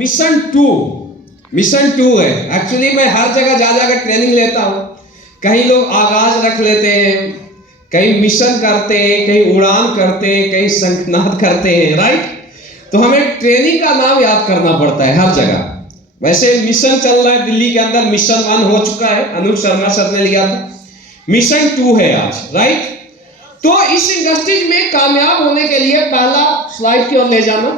Mission to है। Actually मैं हर जगह जा जाकर ट्रेनिंग लेता हूँ। कहीं लोग आगाज रख लेते हैं, कहीं मिशन करते हैं, कहीं उड़ान करते हैं, कहीं शंखनाद करते हैं, राइट। तो हमें ट्रेनिंग का नाम याद करना पड़ता है हर जगह। वैसे मिशन चल रहा है दिल्ली के अंदर, मिशन 1 हो चुका है, अनुज शर्मा सर ने लिया था। मिशन 2 है आज, राइट। तो इस इंडस्ट्रीज में कामयाब होने के लिए पहला स्लाइड की ओर ले जाना।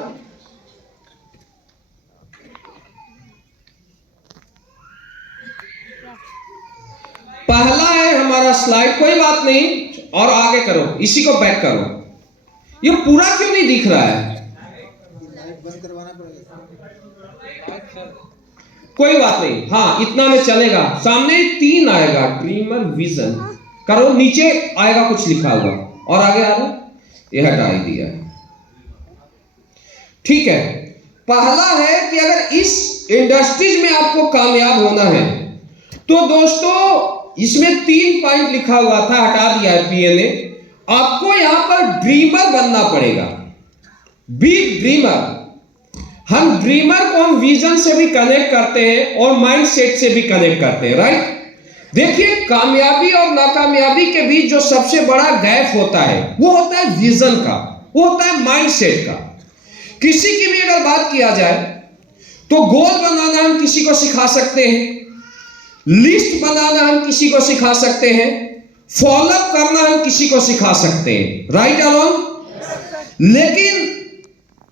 पहला है हमारा स्लाइड, कोई बात नहीं, और आगे करो, इसी को बैक करो। ये पूरा क्यों नहीं दिख रहा है? बंद करवाना पड़ेगा। कोई बात नहीं, हाँ इतना में चलेगा। सामने 3 आएगा, ड्रीमर विजन करो, नीचे आएगा कुछ लिखा होगा, और आगे आ रहा, ये हटा ही दिया। ठीक है, पहला है कि अगर इस इंडस्ट्रीज में आपको कामयाब होना है तो दोस्तों इसमें 3 पॉइंट लिखा हुआ था, हटा दिया है पीए ने। आपको यहां पर ड्रीमर बनना पड़ेगा, बिग ड्रीमर। हम ड्रीमर को हम विजन से भी कनेक्ट करते हैं और माइंड सेट से भी कनेक्ट करते हैं, राइट। देखिए, कामयाबी और नाकामयाबी के बीच जो सबसे बड़ा गैप होता है वो होता है विजन का, वो होता है माइंड सेट का। किसी की भी अगर बात किया जाए तो गोल बनाना हम किसी को सिखा सकते हैं, लिस्ट बनाना हम किसी को सिखा सकते हैं, फॉलोअप करना हम किसी को सिखा सकते हैं, राइट अलोन। लेकिन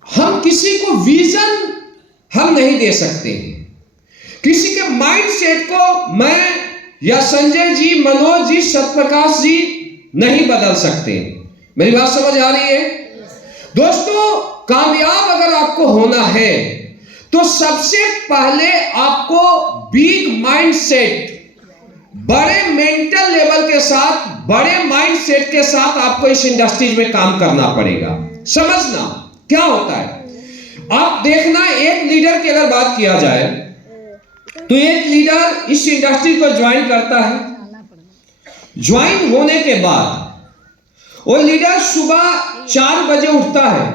हम किसी को विजन हम नहीं दे सकते हैं। किसी के माइंड सेट को मैं या संजय जी, मनोज जी, सत्यप्रकाश जी नहीं बदल सकते। मेरी बात समझ आ रही है दोस्तों? कामयाब अगर आपको होना है तो सबसे पहले आपको बिग माइंड सेट, बड़े मेंटल लेवल के साथ, बड़े माइंड सेट के साथ आपको इस इंडस्ट्रीज में काम करना पड़ेगा। समझना क्या होता है। आप देखना, एक लीडर की अगर बात किया जाए तो एक लीडर इस इंडस्ट्री को ज्वाइन करता है। ज्वाइन होने के बाद वो लीडर सुबह 4 बजे उठता है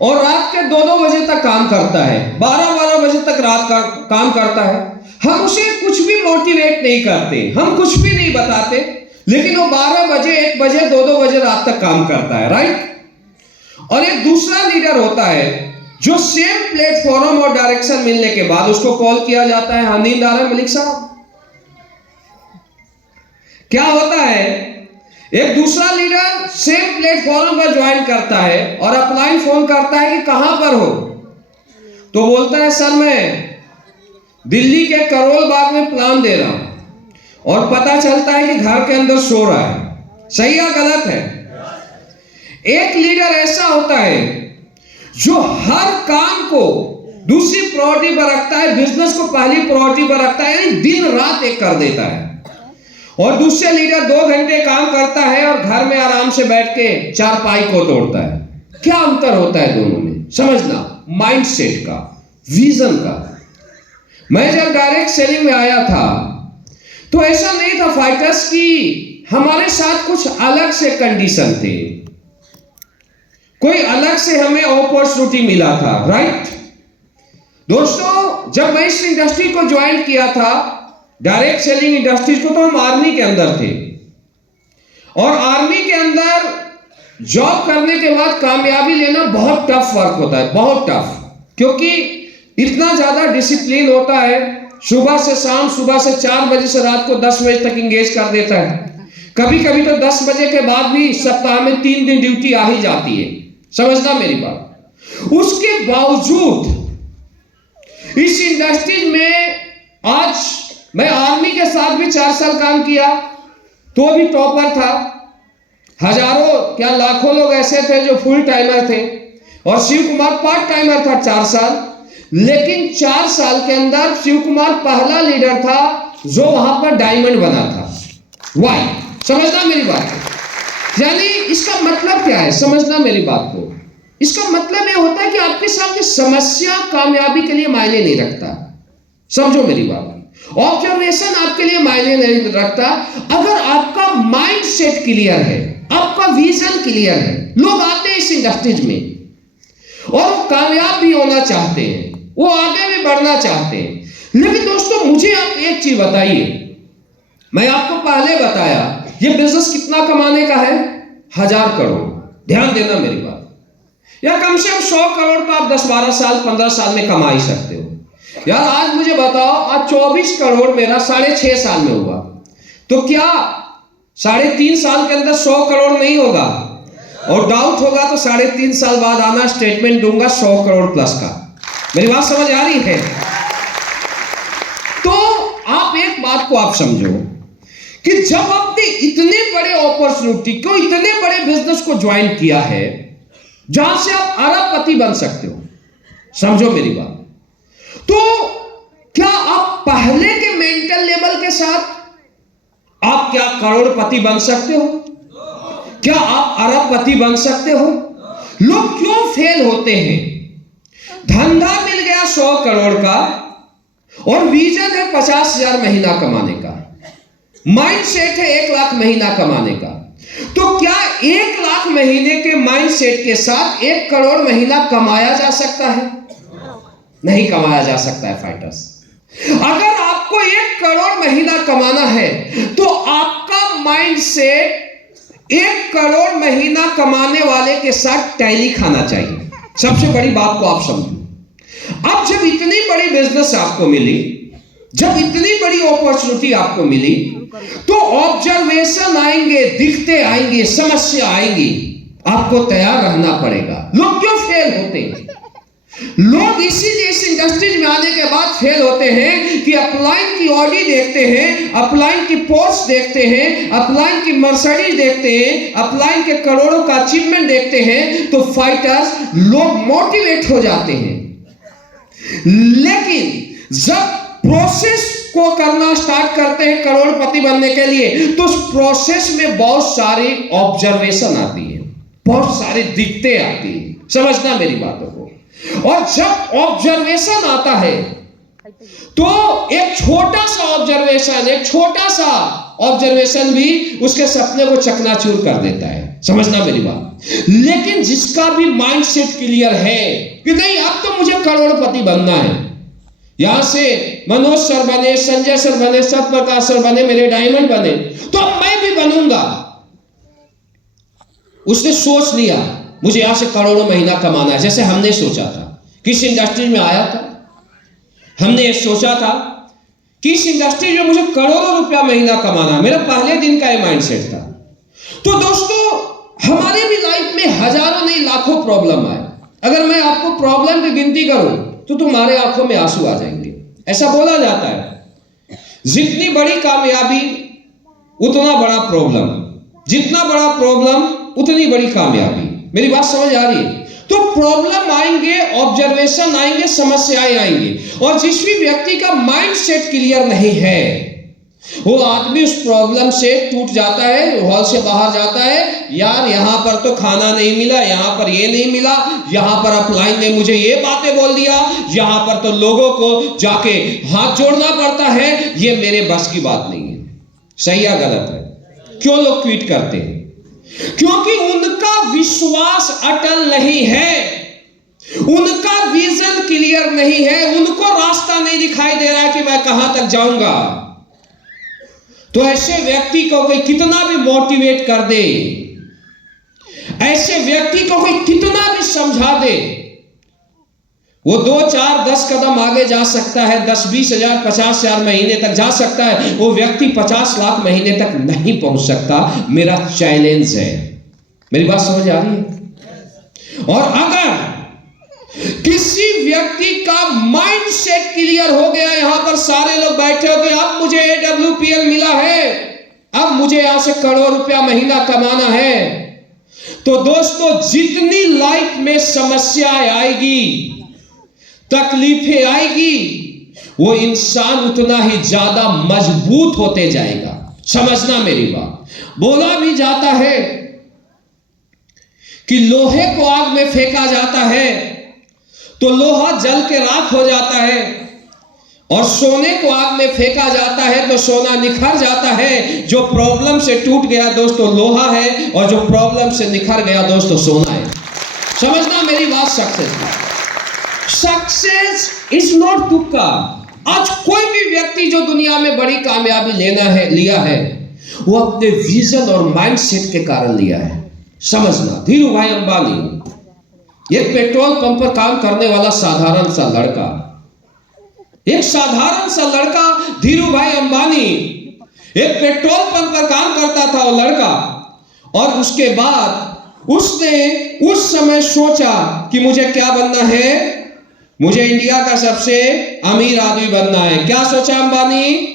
और रात के 2-2 बजे तक काम करता है, 12-12 बजे तक रात का काम करता है। हम उसे कुछ भी मोटिवेट नहीं करते, हम कुछ भी नहीं बताते, लेकिन वो 12 बजे, 1 बजे, 2-2 बजे रात तक काम करता है, राइट। और एक दूसरा लीडर होता है जो सेम प्लेटफॉर्म और डायरेक्शन मिलने के बाद उसको कॉल किया जाता है। हाँ, नींद आ रहा है मलिक साहब? क्या होता है, एक दूसरा लीडर सेम प्लेटफॉर्म पर ज्वाइन करता है और अपलाइन फोन करता है कि कहां पर हो, तो बोलता है सर मैं दिल्ली के करोल बाग में प्लान दे रहा हूं, और पता चलता है कि घर के अंदर सो रहा है। सही या गलत है? एक लीडर ऐसा होता है जो हर काम को दूसरी प्रायोरिटी पर रखता है, बिजनेस को पहली प्रायोरिटी पर रखता है, यानी दिन रात एक कर देता है। और दूसरे लीडर 2 घंटे काम करता है और घर में आराम से बैठ के चारपाई को तोड़ता है। क्या अंतर होता है दोनों में? समझना, माइंड सेट का, विजन का। मैं जब डायरेक्ट सेलिंग में आया था तो ऐसा नहीं था फाइटर्स की, हमारे साथ कुछ अलग से कंडीशन थे, कोई अलग से हमें अपॉर्चुनिटी मिला था, राइट दोस्तों। जब मैं इस इंडस्ट्री को ज्वाइन किया था, डायरेक्ट सेलिंग इंडस्ट्रीज को, तो हम आर्मी के अंदर थे, और आर्मी के अंदर जॉब करने के बाद कामयाबी लेना बहुत टफ वर्क होता है, बहुत टफ, क्योंकि इतना ज्यादा डिसिप्लिन होता है। सुबह से शाम, सुबह से 4 बजे से रात को 10 बजे तक इंगेज कर देता है। कभी कभी तो 10 बजे के बाद भी सप्ताह में 3 दिन ड्यूटी आ ही जाती है। समझना मेरी बात। उसके बावजूद इस इंडस्ट्री में आज मैं आर्मी के साथ भी 4 साल काम किया तो भी टॉपर था। हजारों क्या लाखों लोग ऐसे थे जो फुल टाइमर थे, और शिव कुमार पार्ट टाइमर था 4 साल। लेकिन 4 साल के अंदर शिव कुमार पहला लीडर था जो वहां पर डायमंड बना था। वाई? समझना मेरी बात को। यानी इसका मतलब क्या है? समझना मेरी बात को। इसका मतलब यह होता है कि आपके सामने समस्या कामयाबी के लिए मायने नहीं रखता। समझो मेरी बात। ऑब्जर्वेशन आपके लिए मायने नहीं रखता। अगर आपका माइंड सेट क्लियर है, आपका विजन क्लियर है, लोग आते हैं इस इंडस्ट्रीज में और वो कामयाब भी होना चाहते हैं, वो आगे भी बढ़ना चाहते हैं। लेकिन दोस्तों मुझे आप एक चीज बताइए, मैं आपको पहले बताया ये बिजनेस कितना कमाने का है? 1000 करोड़। ध्यान देना मेरी बात, या कम से कम 100 करोड़ तो आप 10-12 साल 15 साल में कमा ही सकते हो। यार आज मुझे बताओ, आज 24 करोड़ मेरा 6.5 साल में हुआ, तो क्या 3.5 साल के अंदर 100 करोड़ नहीं होगा? और डाउट होगा तो 3.5 साल बाद आना, स्टेटमेंट दूंगा 100 करोड़ प्लस का। मेरी बात समझ आ रही है? तो आप एक बात को आप समझो कि जब आपने इतने बड़े अपॉर्चुनिटी को, इतने बड़े बिजनेस को ज्वाइन किया है जहां से आप अरबपति बन सकते हो, समझो मेरी बात, तो क्या आप पहले के मेंटल लेवल के साथ आप क्या करोड़पति बन सकते हो? क्या आप अरबपति बन सकते हो? लोग क्यों फेल होते हैं? धंधा मिल गया 100 करोड़ का और विजन है 50,000 महीना कमाने का, माइंड सेट है 1 लाख महीना कमाने का, तो क्या 1 लाख महीने के माइंड सेट के साथ 1 करोड़ महीना कमाया जा सकता है? नहीं कमाया जा सकता है फाइटर्स। अगर आपको 1 करोड़ महीना कमाना है तो आपका माइंड सेट 1 करोड़ महीना कमाने वाले के साथ टैली खाना चाहिए। सबसे बड़ी बात को आप समझो। अब जब इतनी बड़ी बिजनेस आपको मिली, जब इतनी बड़ी अपॉर्चुनिटी आपको मिली, तो ऑब्जर्वेशन आएंगे, दिखते आएंगे, समस्या आएंगी, आपको तैयार रहना पड़ेगा। लोग क्यों फेल होते हैं? लोग इसीलिए इस इंडस्ट्रीज में आने के बाद फेल होते हैं कि अपलाइन की ऑडी देखते हैं, अपलाइन की पोर्स देखते हैं, अपलाइन की मर्सिडीज देखते हैं, अपलाइन के करोड़ों का अचीवमेंट देखते हैं, तो फाइटर्स लोग मोटिवेट हो जाते हैं। लेकिन जब प्रोसेस को करना स्टार्ट करते हैं करोड़पति बनने के लिए, तो उस प्रोसेस में बहुत सारी ऑब्जर्वेशन आती है, बहुत सारी दिक्कतें आती है। समझना मेरी बातों को। और जब ऑब्जर्वेशन आता है तो एक छोटा सा ऑब्जर्वेशन, एक छोटा सा ऑब्जर्वेशन भी उसके सपने को चकनाचूर कर देता है। समझना मेरी बात। लेकिन जिसका भी माइंड सेट क्लियर है कि नहीं अब तो मुझे करोड़पति बनना है, यहां से मनोज सर बने, संजय सर बने, सतप्रकाश सर बने, मेरे डायमंड बने, तो अब मैं भी बनूंगा। उसने सोच लिया मुझे यहां से करोड़ों महीना कमाना है, जैसे हमने सोचा था। किस इंडस्ट्री में आया था, हमने सोचा था कि इस इंडस्ट्री में मुझे करोड़ों रुपया महीना कमाना है। मेरा पहले दिन का ये माइंडसेट था। तो दोस्तों हमारे भी लाइफ में हजारों नहीं लाखों प्रॉब्लम आए। अगर मैं आपको प्रॉब्लम की गिनती करूं तो तुम्हारे आंखों में आंसू आ जाएंगे। ऐसा बोला जाता है जितनी बड़ी कामयाबी उतना बड़ा प्रॉब्लम, जितना बड़ा प्रॉब्लम उतनी बड़ी कामयाबी। मेरी बात समझ आ रही है? तो प्रॉब्लम आएंगे, ऑब्जर्वेशन आएंगे, समस्याएं आएंगी, और जिस भी व्यक्ति का माइंड सेट क्लियर नहीं है वो आदमी उस प्रॉब्लम से टूट जाता है, हॉल से बाहर जाता है। यार यहां पर तो खाना नहीं मिला, यहां पर ये नहीं मिला, यहां पर अपलाइन ने मुझे ये बातें बोल दिया, यहां पर तो लोगों को जाके हाथ जोड़ना पड़ता है, ये मेरे बस की बात नहीं है। सही या गलत है? क्यों लोग क्विट करते हैं? क्योंकि उनका विश्वास अटल नहीं है, उनका विजन क्लियर नहीं है, उनको रास्ता नहीं दिखाई दे रहा है कि मैं कहां तक जाऊंगा। तो ऐसे व्यक्ति को कोई कितना भी मोटिवेट कर दे, ऐसे व्यक्ति को कोई कितना भी समझा दे, वो 2, 4, 10 कदम आगे जा सकता है, 10, 20 हजार, 50 हजार महीने तक जा सकता है। वो व्यक्ति 50 लाख महीने तक नहीं पहुंच सकता। मेरा चैलेंज है। मेरी बात समझ आ रही है? और अगर किसी व्यक्ति का माइंड सेट क्लियर हो गया, यहां पर सारे लोग बैठे हो कि अब मुझे AWPL मिला है, अब मुझे यहां से करोड़ रुपया महीना कमाना है, तो दोस्तों जितनी लाइफ में समस्याएं आएगी, तकलीफें आएगी, वो इंसान उतना ही ज्यादा मजबूत होते जाएगा। समझना मेरी बात। बोला भी जाता है कि लोहे को आग में फेंका जाता है तो लोहा जल के राख हो जाता है, और सोने को आग में फेंका जाता है तो सोना निखर जाता है। जो प्रॉब्लम से टूट गया दोस्तों लोहा है, और जो प्रॉब्लम से निखर गया दोस्तों सोना है। समझना मेरी बात। सक्सेस इट्स नॉट तुक्का। आज कोई भी व्यक्ति जो दुनिया में बड़ी कामयाबी लिया है, वो अपने विजन और माइंडसेट के कारण लिया है। समझना, धीरू भाई अंबानी एक पेट्रोल पंप पर काम करने वाला साधारण सा लड़का, एक साधारण सा लड़का धीरू भाई अंबानी एक पेट्रोल पंप पर काम करता था वो लड़का। और उसके बाद उसने उस समय सोचा कि मुझे क्या बनना है, मुझे इंडिया का सबसे अमीर आदमी बनना है। क्या सोचा अंबानी?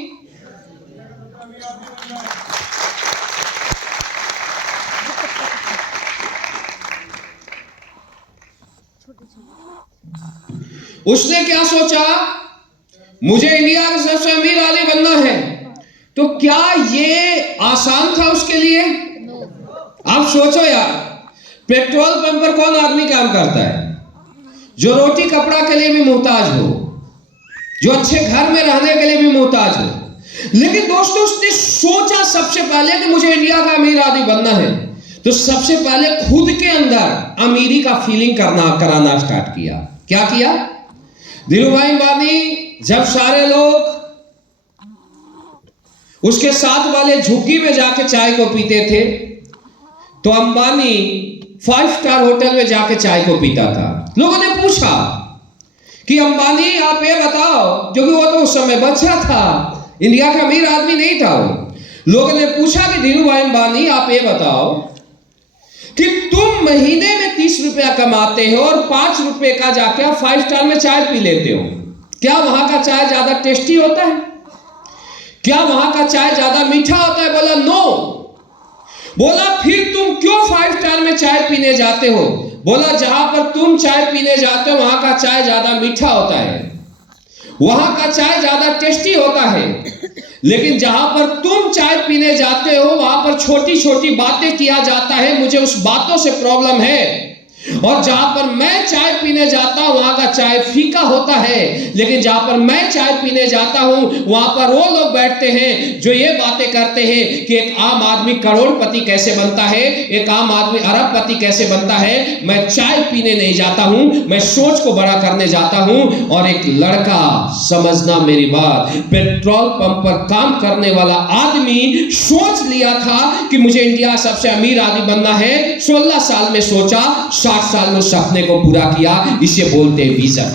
उसने क्या सोचा? मुझे इंडिया का सबसे अमीर आदमी बनना है। तो क्या ये आसान था उसके लिए? आप सोचो यार, पेट्रोल पंप पर कौन आदमी काम करता है जो रोटी कपड़ा के लिए भी मोहताज हो, जो अच्छे घर में रहने के लिए भी मोहताज हो। लेकिन दोस्तों, उसने सोचा सबसे पहले कि मुझे इंडिया का अमीर आदमी बनना है, तो सबसे पहले खुद के अंदर अमीरी का फीलिंग कराना स्टार्ट किया। क्या किया? धीरूभाई अंबानी जब सारे लोग उसके साथ वाले झुग्गी में जाके चाय को पीते थे, तो अंबानी 5 स्टार होटल में जाके चाय को पीता था। लोगों ने पूछा कि अंबानी आप ये बताओ, जो कि वो तो उस समय बच्चा था, इंडिया का अमीर आदमी नहीं था वो। लोगों ने पूछा कि धीरूभाई अंबानी आप ये बताओ कि तुम महीने में 30 रुपया कमाते हो और 5 रुपए का जाके आप 5 स्टार में चाय पी लेते हो, क्या वहां का चाय ज्यादा टेस्टी होता है? क्या वहां का चाय ज्यादा मीठा होता है? बोला नो। बोला फिर तुम क्यों 5 स्टार में चाय पीने जाते हो? बोला जहां पर तुम चाय पीने जाते हो वहां का चाय ज्यादा मीठा होता है, वहां का चाय ज्यादा टेस्टी होता है। लेकिन जहां पर तुम चाय पीने जाते हो वहां पर छोटी छोटी बातें किया जाता है, मुझे उस बातों से प्रॉब्लम है। और जहां पर मैं चाय पीने जाता हूं वहां का चाय फीका होता है। लेकिन जहां पर मैं चाय पीने जाता हूं वहां पर वो लोग बैठते हैं जो ये बातें करते हैं कि एक आम आदमी करोड़पति कैसे बनता है, एक आम आदमी अरबपति कैसे बनता है। मैं चाय पीने नहीं जाता हूं, मैं सोच को बड़ा करने जाता हूं। और एक लड़का, समझना मेरी बात, पेट्रोल पंप पर काम करने वाला आदमी सोच लिया था कि मुझे इंडिया सबसे अमीर आदमी बनना है। 16 साल में सोचा, 60 साल में सपने को पूरा किया। इसे बोलते हैं विजन,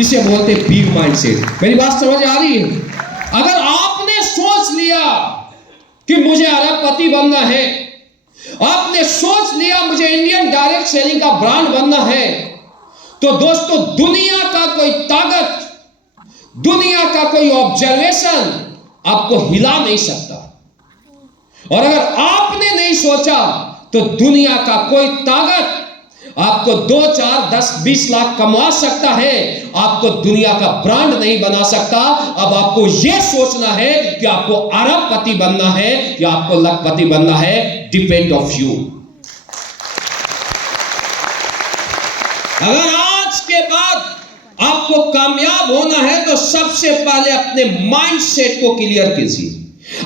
इसे बोलते हैं बिग माइंडसेट। मेरी बात समझ आ रही है? अगर आपने सोच लिया कि मुझे अरबपति बनना है, आपने सोच लिया मुझे इंडियन डायरेक्ट सेलिंग का ब्रांड बनना है, तो दोस्तों दुनिया का कोई ताकत, दुनिया का कोई ऑब्जर्वेशन आपको हिला नहीं सकता। और अगर आपने नहीं सोचा तो दुनिया का कोई ताकत आपको 2, 4, 10, 20 लाख कमा सकता है, आपको दुनिया का ब्रांड नहीं बना सकता। अब आपको यह सोचना है कि आपको अरबपति बनना है या आपको लखपति बनना है, डिपेंड ऑफ यू। अगर आज के बाद आपको कामयाब होना है तो सबसे पहले अपने माइंडसेट को क्लियर कीजिए,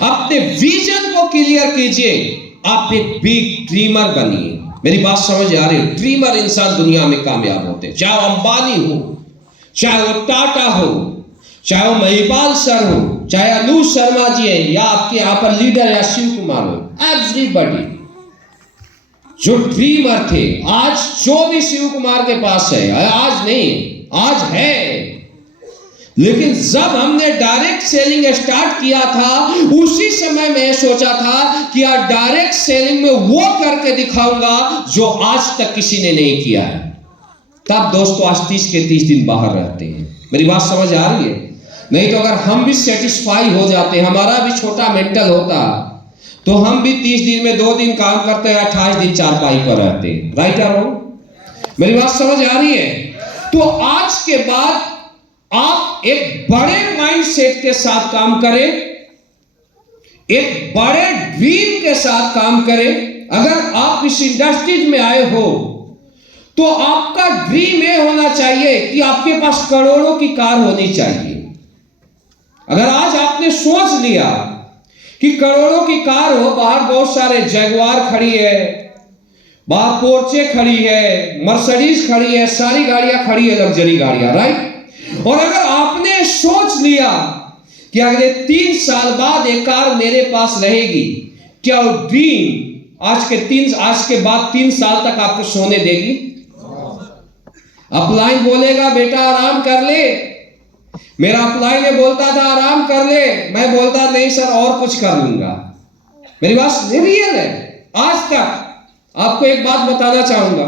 अपने विजन को क्लियर कीजिए। आप एक बिग ड्रीमर बनिए। मेरी बात समझ आ रही है? ड्रीमर इंसान दुनिया में कामयाब होते हैं, चाहे वो अंबानी हो, चाहे वो टाटा हो, चाहे वो महिपाल सर हो, चाहे अनुज शर्मा जी है, या आपके यहां पर लीडर या शिव कुमार हो। एवरीबॉडी जो ड्रीमर थे, आज जो भी शिव कुमार के पास है, आज नहीं, आज है। लेकिन जब हमने डायरेक्ट सेलिंग स्टार्ट किया था उसी समय में सोचा था कि यार डायरेक्ट सेलिंग में वो करके दिखाऊंगा जो आज तक किसी ने नहीं किया है। तब दोस्तों आज 30 के 30 दिन बाहर रहते हैं। मेरी बात समझ आ रही है? नहीं तो अगर हम भी सेटिस्फाई हो जाते, हमारा भी छोटा मेंटल होता, तो हम भी 30 दिन में 2 दिन काम करते हैं, 28 दिन चारपाई पर रहते। राइट और रॉन्ग? मेरी बात समझ आ रही है? तो आज के बाद आप एक बड़े माइंडसेट के साथ काम करें, एक बड़े ड्रीम के साथ काम करें। अगर आप इस इंडस्ट्रीज में आए हो तो आपका ड्रीम ये होना चाहिए कि आपके पास करोड़ों की कार होनी चाहिए। अगर आज आपने सोच लिया कि करोड़ों की कार हो, बाहर बहुत सारे जगुआर खड़ी है, बाहर पोर्चे खड़ी है, मर्सिडीज खड़ी है, सारी गाड़ियां खड़ी है, लग्जरी गाड़ियां, राइट? और अगर आपने सोच लिया कि अगले 3 साल बाद एक कार मेरे पास रहेगी, क्या वो ड्रीम आज के बाद 3 साल तक आपको सोने देगी? अपलाइन बोलेगा बेटा आराम कर ले, मेरा अपलाइन ने बोलता था आराम कर ले, मैं बोलता नहीं सर और कुछ कर लूंगा। मेरी बात रियल है। आज तक आपको एक बात बताना चाहूंगा,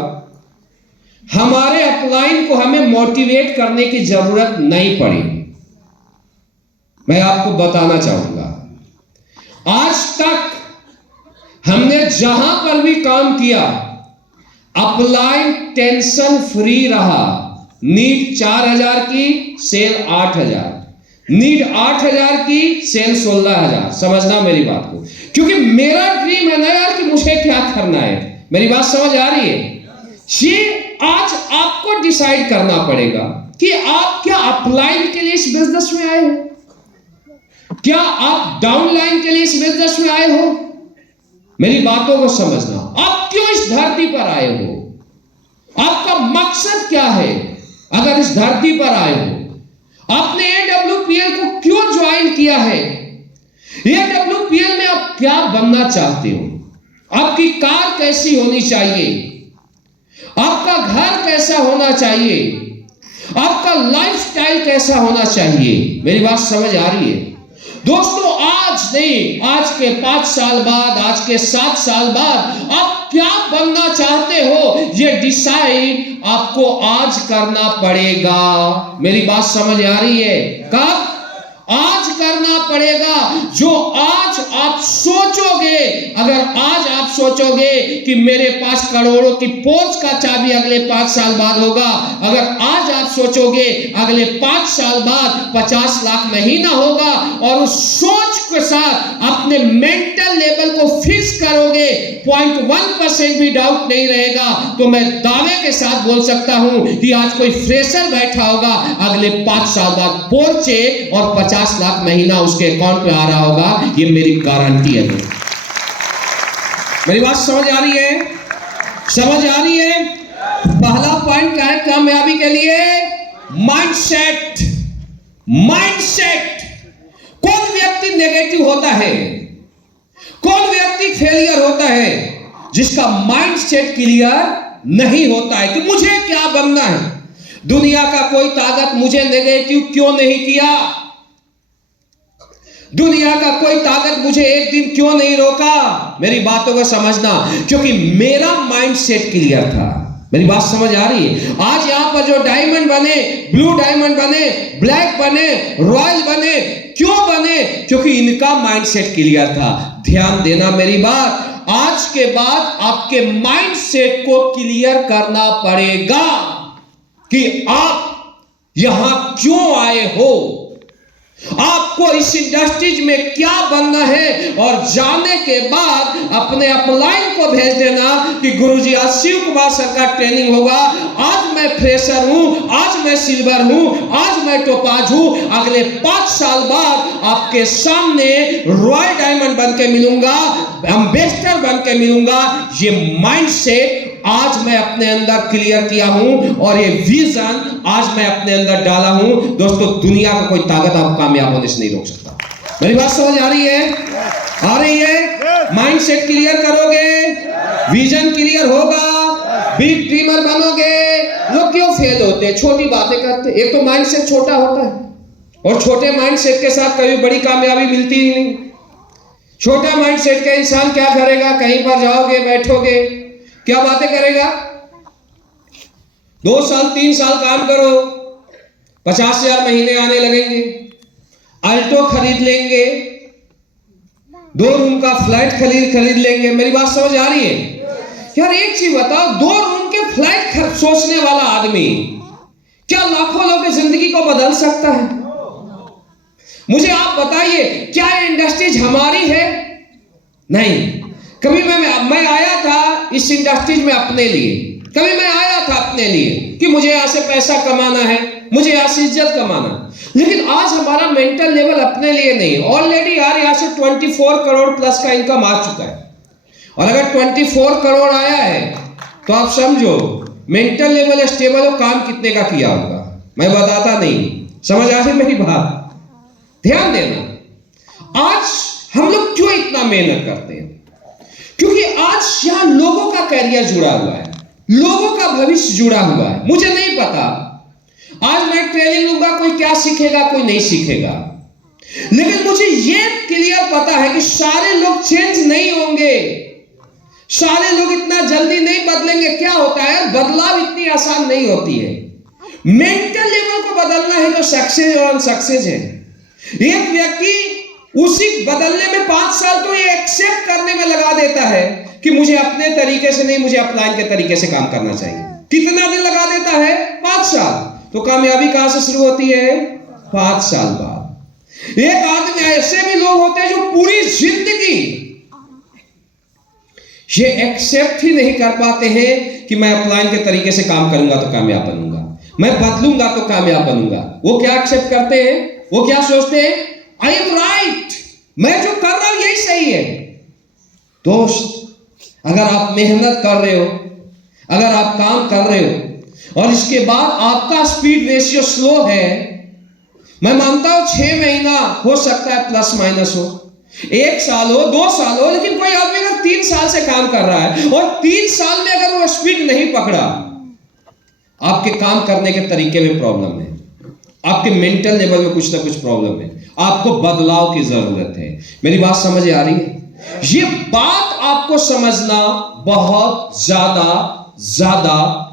हमारे अपलाइन को हमें मोटिवेट करने की जरूरत नहीं पड़ी। मैं आपको बताना चाहूंगा, आज तक हमने जहां पर भी काम किया, अपलाइन टेंशन फ्री रहा। नीड 4000 की, सेल 8000, नीड 8000 की, सेल 16000। समझना मेरी बात को, क्योंकि मेरा ड्रीम है ना यार कि मुझे क्या करना है। मेरी बात समझ आ रही है? ये आज आपको डिसाइड करना पड़ेगा कि आप क्या अपलाइन के लिए इस बिजनेस में आए हो, क्या आप डाउनलाइन के लिए इस बिजनेस में आए हो। मेरी बातों को समझना, आप क्यों इस धरती पर आए हो, आपका मकसद क्या है। अगर इस धरती पर आए हो, आपने AWPL को क्यों ज्वाइन किया है, AWPL में आप क्या बनना चाहते हो, आपकी कार कैसी होनी चाहिए, आपका घर कैसा होना चाहिए, आपका लाइफस्टाइल कैसा होना चाहिए। मेरी बात समझ आ रही है दोस्तों? आज नहीं, आज के 5 साल बाद, आज के 7 साल बाद आप क्या बनना चाहते हो, ये डिसाइड आपको आज करना पड़ेगा। मेरी बात समझ आ रही है? कब? आज करना पड़ेगा। जो आज आप सोचोगे, अगर आज आप सोचोगे कि मेरे पास करोड़ों की पोर्च का चाबी अगले 5 साल बाद होगा, अगर आज आप सोचोगे अगले 5 साल बाद 50 लाख महीना होगा, और उस सोच के साथ अपने मेंटल लेवल को फिक्स करोगे, 0.1% भी डाउट नहीं रहेगा, तो मैं दावे के साथ बोल सकता हूं कि आज कोई फ्रेशर बैठा होगा, अगले 5 साल बाद पोर्चे और 50 लाख महीना उसके अकाउंट पे आ रहा होगा। ये मेरी गारंटी है। मेरी बात समझ आ रही है? समझ आ रही है? पहला पॉइंट क्या है कामयाबी के लिए? माइंडसेट। माइंडसेट। कौन व्यक्ति नेगेटिव होता है, कौन व्यक्ति फेलियर होता है, जिसका माइंडसेट क्लियर नहीं होता है कि मुझे क्या बनना है। दुनिया का कोई ताकत मुझे नेगेटिव क्यों नहीं किया, दुनिया का कोई ताकत मुझे एक दिन क्यों नहीं रोका। मेरी बातों को समझना, क्योंकि मेरा माइंडसेट क्लियर था। मेरी बात समझ आ रही है? आज यहां पर जो डायमंड बने, ब्लू डायमंड बने, ब्लैक बने, रॉयल बने, क्यों बने? क्योंकि इनका माइंडसेट क्लियर था। ध्यान देना मेरी बात, आज के बाद आपके माइंडसेट को क्लियर करना पड़ेगा कि आप यहां क्यों आए हो, आपको इस इंडस्ट्रीज में क्या बनना है। और जाने के बाद अपने अपलाइन को भेज देना कि गुरुजी आज शिव कुमार सर का ट्रेनिंग होगा, आज मैं फ्रेशर हूं, आज मैं सिल्वर हूं, आज मैं टोपाज हूं, अगले 5 साल बाद आपके सामने रॉयल डायमंड बन के मिलूंगा, एम्बेसडर बन के मिलूंगा। ये माइंडसेट आज मैं अपने अंदर क्लियर किया हूं, और ये विजन आज मैं अपने अंदर डाला हूं। दोस्तों, दुनिया का कोई ताकत आपको कामयाब होने से नहीं रोक सकता। मेरी बात समझ आ रही है? आ रही है? माइंडसेट क्लियर करोगे, विजन क्लियर होगा, बिग ड्रीमर बनोगे। लोग क्यों फेल होते हैं? छोटी बातें करते। एक तो माइंडसेट छोटा होता है, और छोटे माइंडसेट के साथ कभी बड़ी कामयाबी मिलती ही नहीं। छोटा माइंडसेट का इंसान क्या करेगा? कहीं पर जाओगे, बैठोगे, क्या बातें करेगा? 2 साल 3 साल काम करो, 50,000 महीने आने लगेंगे, अल्टो खरीद लेंगे, 2 रूम का फ्लैट खरीद लेंगे। मेरी बात समझ आ रही है? यार एक चीज बताओ, 2 रूम के फ्लैट सोचने वाला आदमी क्या लाखों लोगों की जिंदगी को बदल सकता है? मुझे आप बताइए, क्या ये इंडस्ट्रीज हमारी है? नहीं। कभी मैं आया था इस इंडस्ट्रीज में अपने लिए, कभी मैं आया था अपने लिए कि मुझे यहां से पैसा कमाना है, मुझे यहां से इज्जत कमाना है। लेकिन आज हमारा मेंटल लेवल अपने लिए नहीं। ऑलरेडी यार यहां से 24 करोड़ प्लस का इनकम आ चुका है, और अगर 24 करोड़ आया है तो आप समझो मेंटल लेवल स्टेबल हो, काम कितने का किया होगा मैं बताता नहीं। समझ आ रही मेरी बात? ध्यान देना, आज हम लोग क्यों इतना मेहनत करते हैं? क्योंकि आज यहां लोगों का करियर जुड़ा हुआ है, लोगों का भविष्य जुड़ा हुआ है। मुझे नहीं पता आज मैं ट्रेनिंग लूंगा कोई क्या सीखेगा, कोई नहीं सीखेगा, लेकिन मुझे यह क्लियर पता है कि सारे लोग चेंज नहीं होंगे, सारे लोग इतना जल्दी नहीं बदलेंगे। क्या होता है, बदलाव इतनी आसान नहीं होती है। मेंटल लेवल को बदलना है तो सक्सेस और अनसक्सेस है। एक व्यक्ति उसी बदलने में 5 साल तो ये एक्सेप्ट करने में लगा देता है कि मुझे अपने तरीके से नहीं, मुझे अपलाइन के तरीके से काम करना चाहिए। कितना दिन लगा देता है? 5 साल। तो कामयाबी कहां से शुरू होती है? 5 साल बाद। एक आदमी, ऐसे भी लोग होते हैं जो पूरी जिंदगी ये एक्सेप्ट ही नहीं कर पाते हैं कि मैं अपलाइन के तरीके से काम करूंगा तो कामयाब बनूंगा, मैं बदलूंगा तो कामयाब बनूंगा। वो क्या एक्सेप्ट करते हैं? वो क्या सोचते हैं? आई एम राइट, मैं जो कर रहा हूं यही सही है। दोस्त, अगर आप मेहनत कर रहे हो, अगर आप काम कर रहे हो और इसके बाद आपका स्पीड रेशियो स्लो है, मैं मानता हूं 6 महीना हो सकता है प्लस माइनस हो, 1 साल हो, 2 साल हो, लेकिन कोई आदमी अगर 3 साल से काम कर रहा है और 3 साल में अगर वो स्पीड नहीं पकड़ा, आपके काम करने के तरीके में प्रॉब्लम है, आपके मेंटल लेवल में कुछ ना कुछ प्रॉब्लम है, आपको बदलाव की जरूरत है। मेरी बात समझ आ रही है? ये बात आपको समझना बहुत ज्यादा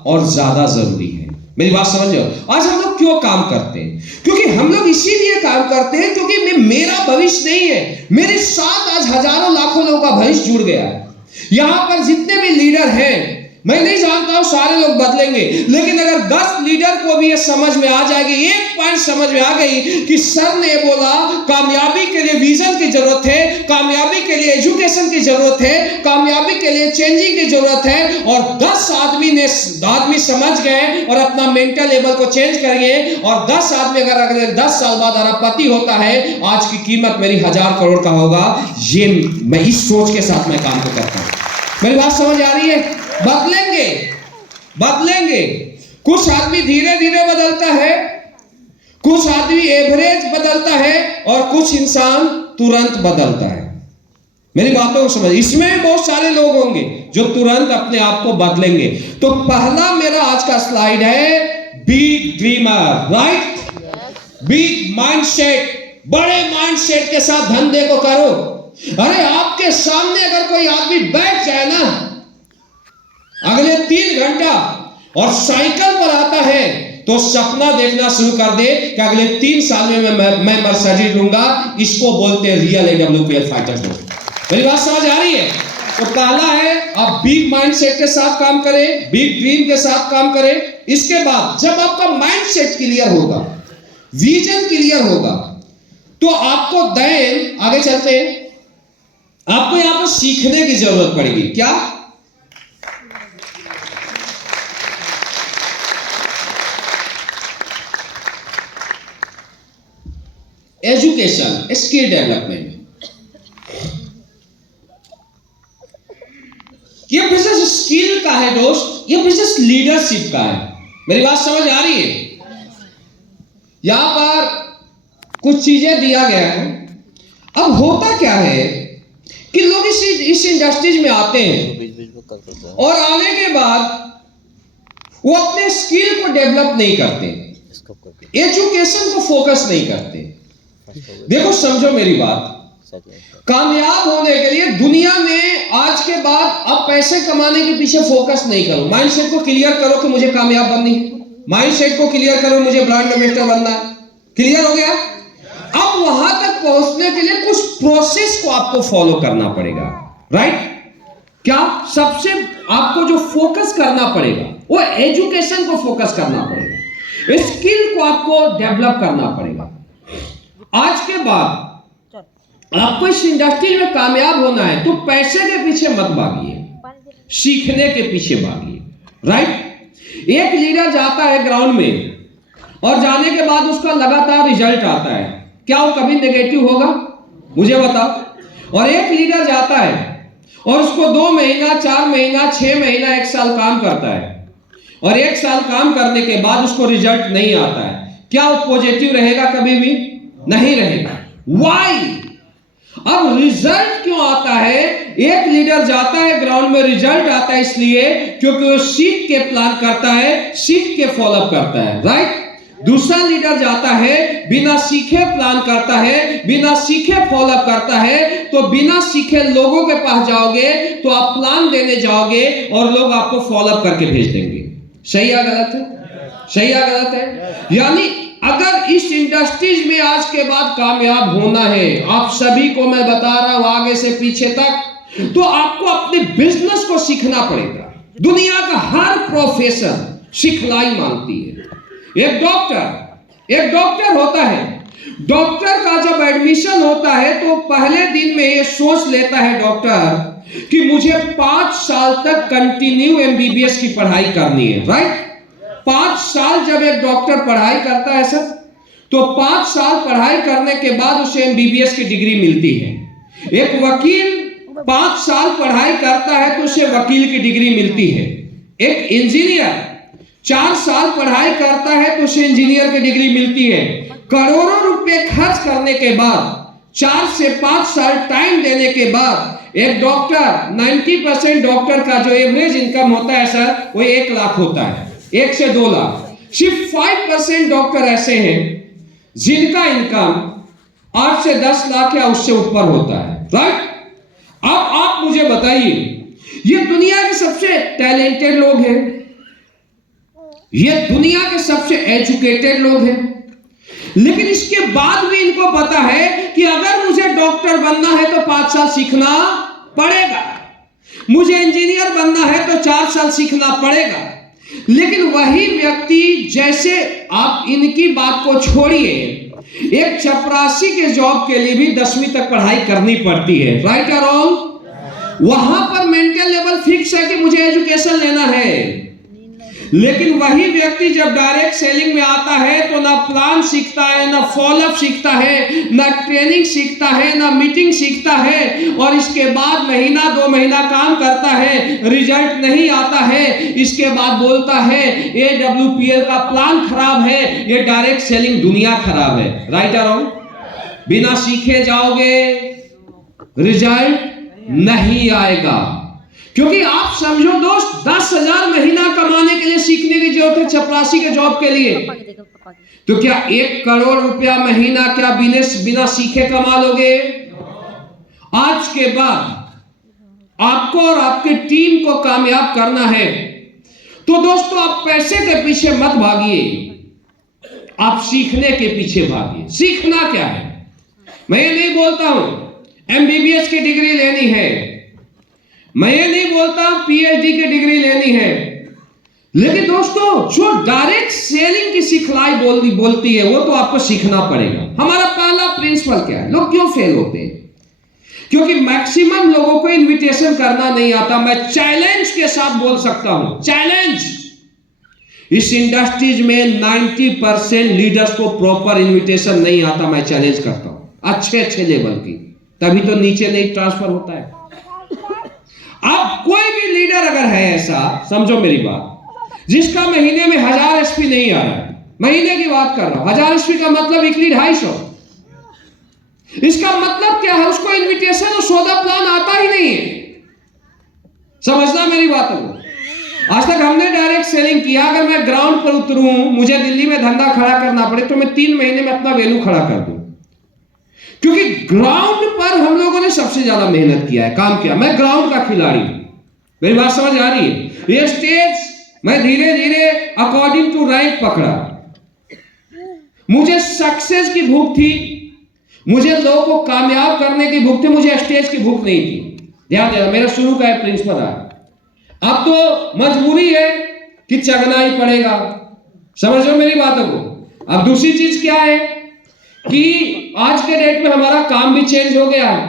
और ज्यादा जरूरी है। मेरी बात समझ रहे हो? आज हम लोग क्यों काम करते हैं? क्योंकि हम लोग इसीलिए काम करते हैं क्योंकि मेरा भविष्य नहीं है, मेरे साथ आज हजारों लाखों लोगों का भविष्य जुड़ गया है। यहां पर जितने भी लीडर हैं, मैं नहीं जानता हूं सारे लोग बदलेंगे, लेकिन अगर 10 लीडर को भी ये समझ में आ जाएगी, एक पॉइंट समझ में आ गई कि सर ने बोला कामयाबी के लिए विजन की जरूरत है, कामयाबी के लिए एजुकेशन की जरूरत है, कामयाबी के लिए चेंजिंग की जरूरत है, और 10 आदमी समझ गए और अपना मेंटल लेवल को चेंज करिए, और 10 आदमी अगर अगले 10 साल बाद अरबपति होता है, आज की कीमत मेरी 1000 करोड़ का होगा। ये मैं इस सोच के साथ मैं काम को करता हूं। मेरी बात समझ आ रही है? बदलेंगे। कुछ आदमी धीरे धीरे बदलता है, कुछ आदमी एवरेज बदलता है, और कुछ इंसान तुरंत बदलता है। मेरी बातों को समझ, इसमें भी बहुत सारे लोग होंगे जो तुरंत अपने आप को बदलेंगे। तो पहला मेरा आज का स्लाइड है big dreamer, right? Big mindset, बड़े माइंडसेट के साथ धंधे को करो। अरे आपके सामने अगर कोई आदमी बैठ जाए ना अगले 3 घंटा और साइकिल पर आता है, तो सपना देखना शुरू कर दे कि अगले 3 साल में मैं मर्सिडीज लूंगा। इसको बोलते हैं रियल AWPL फाइटर। मेरी बात समझ आ रही है? तो पहला है आप बिग माइंडसेट के साथ काम करें, बिग ड्रीम के साथ काम करें। इसके बाद जब आपका माइंडसेट क्लियर होगा, विजन क्लियर होगा, तो आपको देन आगे चलते हैं, आपको यहां पर सीखने की जरूरत पड़ेगी। क्या? Education, skill development. ये बिजनेस स्किल का है दोस्त, ये बिजनेस लीडरशिप का है। मेरी बात समझ आ रही है? यहां पर कुछ चीजें दिया गया है। अब होता क्या है कि लोग इस इंडस्ट्रीज में आते हैं और आने के बाद वो अपने स्किल को डेवलप नहीं करते, एजुकेशन को फोकस नहीं करते। देखो, समझो मेरी बात, कामयाब होने के लिए दुनिया में आज के बाद अब पैसे कमाने के पीछे फोकस नहीं करो। माइंडसेट को क्लियर करो कि मुझे कामयाब बननी है, माइंडसेट को क्लियर करो मुझे ब्रांड एम्बेसडर बनना है। क्लियर हो गया? अब वहां तक पहुंचने के लिए कुछ प्रोसेस को आपको फॉलो करना पड़ेगा, राइट? क्या? सबसे आपको जो फोकस करना पड़ेगा वो एजुकेशन को फोकस करना पड़ेगा, स्किल को आपको डेवलप करना पड़ेगा। आज के बाद आपको इस इंडस्ट्री में कामयाब होना है तो पैसे के पीछे मत भागिए, सीखने के पीछे भागिए, राइट? एक लीडर जाता है ग्राउंड में और जाने के बाद उसका लगातार रिजल्ट आता है, क्या वो कभी नेगेटिव होगा? मुझे बताओ। और एक लीडर जाता है और उसको 2 महीना, 4 महीना, 6 महीना, 1 साल काम करता है, और 1 साल काम करने के बाद उसको रिजल्ट नहीं आता है, क्या वो पॉजिटिव रहेगा? कभी भी नहीं रहेगा। वाई? अब रिजल्ट क्यों आता है? एक लीडर जाता है ग्राउंड में, रिजल्ट आता है इसलिए क्योंकि वो सीख के प्लान करता है, सीख के फॉलोअप करता है, राइट? दूसरा लीडर जाता है, बिना सीखे प्लान करता है, बिना सीखे फॉलोअप करता है। तो बिना सीखे लोगों के पास जाओगे तो आप प्लान देने जाओगे और लोग आपको फॉलोअप करके भेज देंगे। सही या गलत है? सही या गलत है? यानी अगर इस इंडस्ट्रीज में आज के बाद कामयाब होना है, आप सभी को मैं बता रहा हूं आगे से पीछे तक, तो आपको अपने बिजनेस को सीखना पड़ेगा। दुनिया का हर प्रोफेशन सिखलाई मांगती है। एक डॉक्टर होता है, डॉक्टर का जब एडमिशन होता है तो पहले दिन में ये सोच लेता है डॉक्टर कि मुझे 5 साल तक कंटिन्यू एमबीबीएस की पढ़ाई करनी है, राइट? 5 साल जब एक डॉक्टर पढ़ाई करता है सर, तो 5 साल पढ़ाई करने के बाद उसे एमबीबीएस की डिग्री मिलती है। एक वकील 5 साल पढ़ाई करता है तो उसे वकील की डिग्री मिलती है। एक इंजीनियर 4 साल पढ़ाई करता है तो उसे इंजीनियर की डिग्री मिलती है। करोड़ों रुपए खर्च करने के बाद 4 से 5 साल टाइम देने के बाद एक डॉक्टर, 90% डॉक्टर का जो एवरेज इनकम होता है सर, वो 1 लाख होता है, 1 से 2 लाख। सिर्फ 5% डॉक्टर ऐसे हैं जिनका इनकम 8 से 10 लाख या उससे ऊपर होता है, राइट? अब आप मुझे बताइए, ये दुनिया के सबसे टैलेंटेड लोग हैं, ये दुनिया के सबसे एजुकेटेड लोग हैं, लेकिन इसके बाद भी इनको पता है कि अगर मुझे डॉक्टर बनना है तो 5 साल सीखना पड़ेगा, मुझे इंजीनियर बनना है तो 4 साल सीखना पड़ेगा। लेकिन वही व्यक्ति, जैसे आप इनकी बात को छोड़िए, एक चपरासी के जॉब के लिए भी 10वीं तक पढ़ाई करनी पड़ती है, राइट और रॉन्ग? वहां पर मेंटल लेवल फिक्स है कि मुझे एजुकेशन लेना है। लेकिन वही व्यक्ति जब डायरेक्ट सेलिंग में आता है तो ना प्लान सीखता है, ना फॉलोअप सीखता है, ना ट्रेनिंग सीखता है, ना मीटिंग सीखता है, और इसके बाद महीना 2 महीना काम करता है, रिजल्ट नहीं आता है, इसके बाद बोलता है AWPL का प्लान खराब है, ये डायरेक्ट सेलिंग दुनिया खराब है, राइट और रॉन्ग? बिना सीखे जाओगे रिजल्ट नहीं आएगा। क्योंकि आप समझो दोस्त, 10,000 महीना कमाने के लिए सीखने की जरूरत है चपरासी के जॉब के लिए, तो क्या 1 करोड़ रुपया महीना क्या बिना सीखे कमा लोगे? आज के बाद आपको और आपके टीम को कामयाब करना है तो दोस्तों आप पैसे के पीछे मत भागिए, आप सीखने के पीछे भागिए। सीखना क्या है? मैं ये नहीं बोलता हूं एमबीबीएस की डिग्री लेनी है, मैं ये नहीं बोलता पीएचडी की डिग्री लेनी है, लेकिन दोस्तों जो डायरेक्ट सेलिंग की सिखलाई बोलती है वो तो आपको सीखना पड़ेगा। हमारा पहला प्रिंसिपल क्या है? लोग क्यों फेल होते हैं? क्योंकि मैक्सिमम लोगों को इनविटेशन करना नहीं आता। मैं चैलेंज के साथ बोल सकता हूं, चैलेंज, इस इंडस्ट्रीज में 90% लीडर्स को प्रॉपर इनविटेशन नहीं आता। मैं चैलेंज करता हूं अच्छे लेवल की, तभी तो नीचे नहीं ट्रांसफर होता है। अब कोई भी लीडर अगर है ऐसा, समझो मेरी बात, जिसका महीने में 1000 एसपी नहीं आ रहा है, महीने की बात कर रहा हूं, 1000 एसपी का मतलब वीकली 250, इसका मतलब क्या है? उसको इनविटेशन और सौदा प्लान आता ही नहीं है। समझना मेरी बात को। आज तक हमने डायरेक्ट सेलिंग किया, अगर मैं ग्राउंड पर उतरूं, मुझे दिल्ली में धंधा खड़ा करना पड़े तो मैं 3 महीने में अपना वैल्यू खड़ा कर दूं, क्योंकि ग्राउंड पर हम लोगों ने सबसे ज्यादा मेहनत किया है, काम किया। मैं ग्राउंड का खिलाड़ी हूं, मेरी बात समझ आ रही है? ये स्टेज मैं धीरे धीरे अकॉर्डिंग टू रैंक पकड़ा। मुझे सक्सेस की भूख थी, मुझे लोगों को कामयाब करने की भूख थी, मुझे स्टेज की भूख नहीं थी। ध्यान देना, मेरा शुरू का है प्रिंसिपल है। अब तो मजबूरी है कि चगना ही पड़ेगा, समझो मेरी बातों को। अब दूसरी चीज क्या है कि आज के डेट में हमारा काम भी चेंज हो गया है।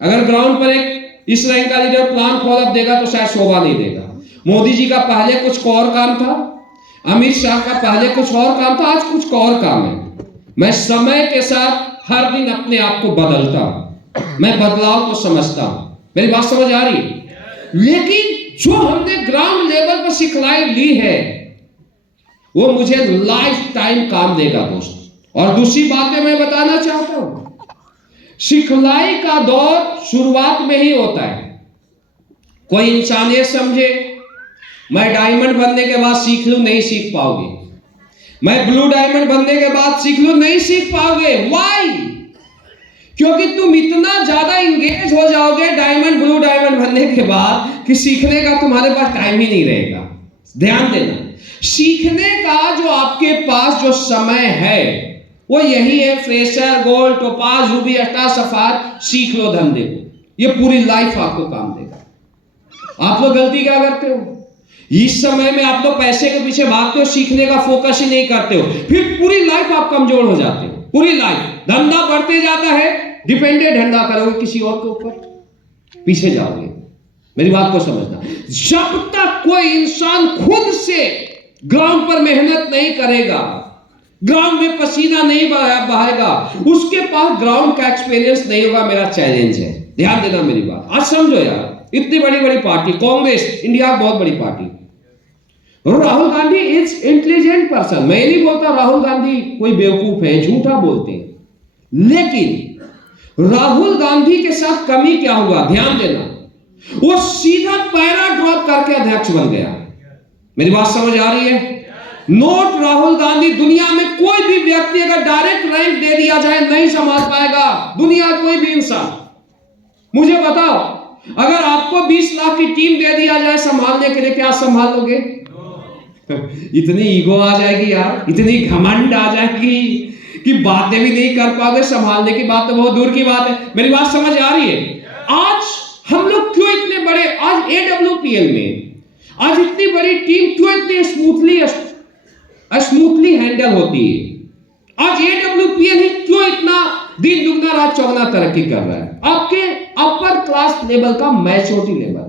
अगर ग्राउंड पर एक इस रैंक का लीडर प्लान फॉलोअप देगा तो शायद शोभा नहीं देगा। मोदी जी का पहले कुछ और काम था, अमित शाह का पहले कुछ और काम था, आज कुछ और काम है। मैं समय के साथ हर दिन अपने आप को बदलता हूं, मैं बदलाव को समझता हूं। मेरी बात समझ आ रही है? लेकिन जो हमने ग्राउंड लेवल पर सिखलाई ली है वो मुझे लाइफ टाइम काम देगा दोस्त। और दूसरी बात में मैं बताना चाहता हूं, सिखलाई का दौर शुरुआत में ही होता है। कोई इंसान ये समझे मैं डायमंड बनने के बाद सीख लूं, नहीं सीख पाओगे। मैं ब्लू डायमंड बनने के बाद सीख लूं, नहीं सीख पाओगे। व्हाई? क्योंकि तुम इतना ज्यादा इंगेज हो जाओगे डायमंड ब्लू डायमंड बनने के बाद कि सीखने का तुम्हारे पास टाइम ही नहीं रहेगा। ध्यान देना, सीखने का जो आपके पास जो समय है वो यही है, fresher, gold, topaz, ruby, star, सफार। सीख लो धंधे को, ये पूरी लाइफ आपको काम देगा। आप लोग गलती क्या करते हो, इस समय में आप लोग पैसे के पीछे भागते हो, सीखने का फोकस ही नहीं करते हो, फिर पूरी लाइफ आप कमजोर हो जाते हो। पूरी लाइफ धंधा बढ़ते जाता है, डिपेंडेंट धंधा करोगे किसी और के ऊपर, पीछे जाओगे। मेरी बात को समझना, जब तक कोई इंसान खुद से ग्राउंड पर मेहनत नहीं करेगा, ग्राउंड में पसीना नहीं बहाएगा, उसके पास ग्राउंड का एक्सपीरियंस नहीं होगा। मेरा चैलेंज है, ध्यान देना मेरी बात। आज समझो यार, इतनी बड़ी बड़ी पार्टी कांग्रेस, इंडिया की बहुत बड़ी party, Rahul Gandhi is intelligent person. मैं नहीं बोलता राहुल गांधी कोई बेवकूफ है, झूठा बोलते हैं, लेकिन राहुल गांधी के साथ कमी क्या हुआ, ध्यान देना, वो सीधा पैरा ड्रॉप करके अध्यक्ष बन गया। मेरी बात समझ आ रही है? नोट राहुल गांधी, दुनिया में कोई भी व्यक्ति अगर डायरेक्ट रैंक दे दिया जाए नहीं संभाल पाएगा, दुनिया कोई भी इंसान। मुझे बताओ, अगर आपको 20 लाख की टीम दे दिया जाए संभालने के लिए, क्या संभालोगे? इतनी ईगो आ जाएगी यार, इतनी घमंड आ जाएगी कि बातें भी नहीं कर पाओगे। संभालने की बात तो बहुत दूर की बात है। मेरी बात समझ आ रही है? आज हम लोग क्यों इतने बड़े, आज AWPL में आज इतनी बड़ी टीम क्यों इतनी स्मूथली हैंडल होती है? आज AWPL ही क्यों इतना दिन दुगना रात चौगुना तरक्की कर रहा है? आपके अपर क्लास लेवल का मैच्योरिटी लेवल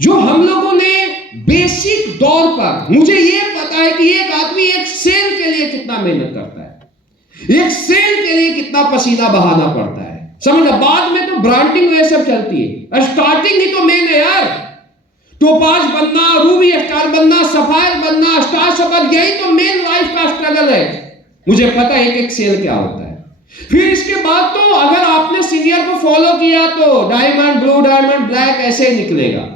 जो हम लोगों ने बेसिक दौर पर, मुझे ये पता है कि एक आदमी एक सेल के लिए कितना मेहनत करता है, एक सेल के लिए कितना पसीना बहाना पड़ता है, समझा? बाद में तो ब्रांडिंग ये सब चलती है, स्टार्टिंग ही तो मेन है यार। टोपाज बनना, रूबी स्टार बनना, सफायर बनना, स्टार सफायर, यही तो मेन लाइफ का स्ट्रगल है। मुझे पता है एक एक सेल क्या होता है। फिर इसके बाद तो अगर आपने सीनियर को फॉलो किया तो डायमंड, ब्लू डायमंड, ब्लैक ऐसे ही निकलेगा,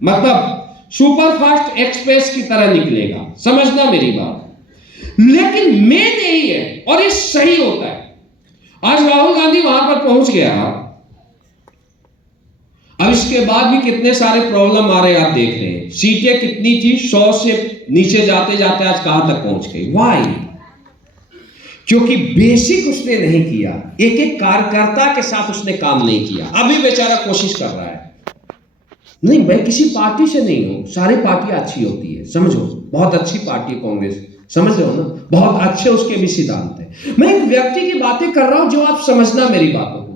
मतलब सुपर फास्ट एक्सप्रेस की तरह निकलेगा। समझना मेरी बात। लेकिन मेन यही है और ये सही होता है। आज राहुल गांधी वहां पर पहुंच गया, अब इसके बाद भी कितने सारे प्रॉब्लम आ रहे हैं, आप देख रहे हैं। सीटें कितनी थी, 100 से नीचे जाते जाते आज कहां तक पहुंच गई। व्हाई? क्योंकि बेसिक उसने नहीं किया, एक एक कार्यकर्ता के साथ उसने काम नहीं किया। अभी बेचारा कोशिश कर रहा है। नहीं, मैं किसी पार्टी से नहीं हूं, सारी पार्टियां अच्छी होती है, समझो, बहुत अच्छी पार्टी है कांग्रेस, समझ रहे हो ना, बहुत अच्छे उसके भी सिद्धांत है। मैं एक व्यक्ति की बातें कर रहा हूं जो आप समझना मेरी बातों को।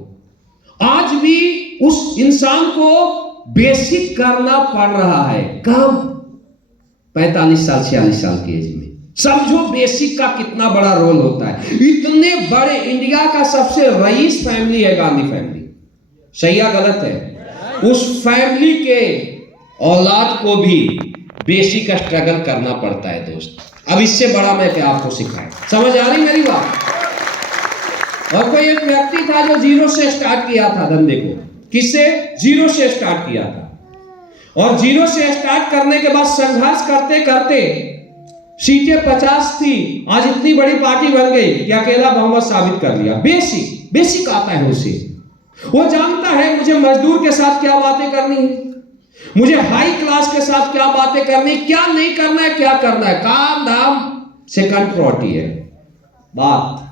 आज भी उस इंसान को बेसिक करना पड़ रहा है, कब? 45 साल 46 साल की एज में। समझो बेसिक का कितना बड़ा रोल होता है। इतने बड़े इंडिया का सबसे रईस फैमिली है गांधी फैमिली, सही या गलत है? उस फैमिली के औलाद को भी बेसिक स्ट्रगल करना पड़ता है दोस्त। अब इससे बड़ा मैं क्या आपको सिखाऊं? समझ आ रही मेरी बात? और कोई एक व्यक्ति था जो 0 से स्टार्ट किया था धंधे को। किससे? 0 से स्टार्ट किया था, और 0 से स्टार्ट करने के बाद संघर्ष करते करते सीटें 50 थी, आज इतनी बड़ी पार्टी बन गई कि अकेला बहुमत साबित कर लिया। बेसिक आता है उसे, वो जानता है मुझे मजदूर के साथ क्या बातें करनी है, मुझे हाई क्लास के साथ क्या बातें करनी, क्या नहीं करना है, क्या करना है। काम धाम सेकंड प्रायोरिटी है। बात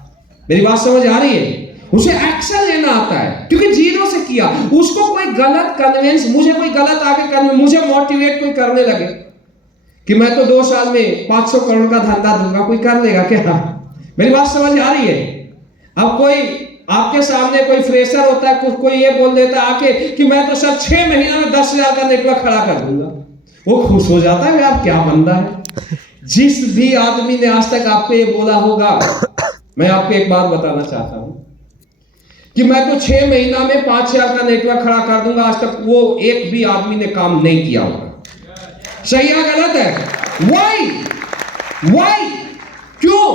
मेरी बात समझ आ रही है? उसे एक्शन लेना आता है क्योंकि 0 से किया। उसको कोई गलत कन्विंस, मुझे कोई गलत आगे करने, मुझे मोटिवेट कोई करने लगे कि मैं तो 2 साल में 500 करोड़ का धंधा दूंगा, कोई कर लेगा क्या? मेरी बात समझ आ रही है? अब कोई आपके सामने कोई फ्रेशर होता है, कोई ये बोल देता है आके कि मैं तो सर 6 महीने में 10,000 का नेटवर्क खड़ा कर दूंगा, वो खुश हो जाता है यार क्या बंदा है। जिस भी आदमी ने आज तक आपको ये बोला होगा, मैं आपको एक बात बताना चाहता हूं कि मैं तो 6 महीना में 5,000 का नेटवर्क खड़ा कर दूंगा, आज तक वो एक भी आदमी ने काम नहीं किया होगा। सही या गलत है? वाई? व्हाई? क्यों?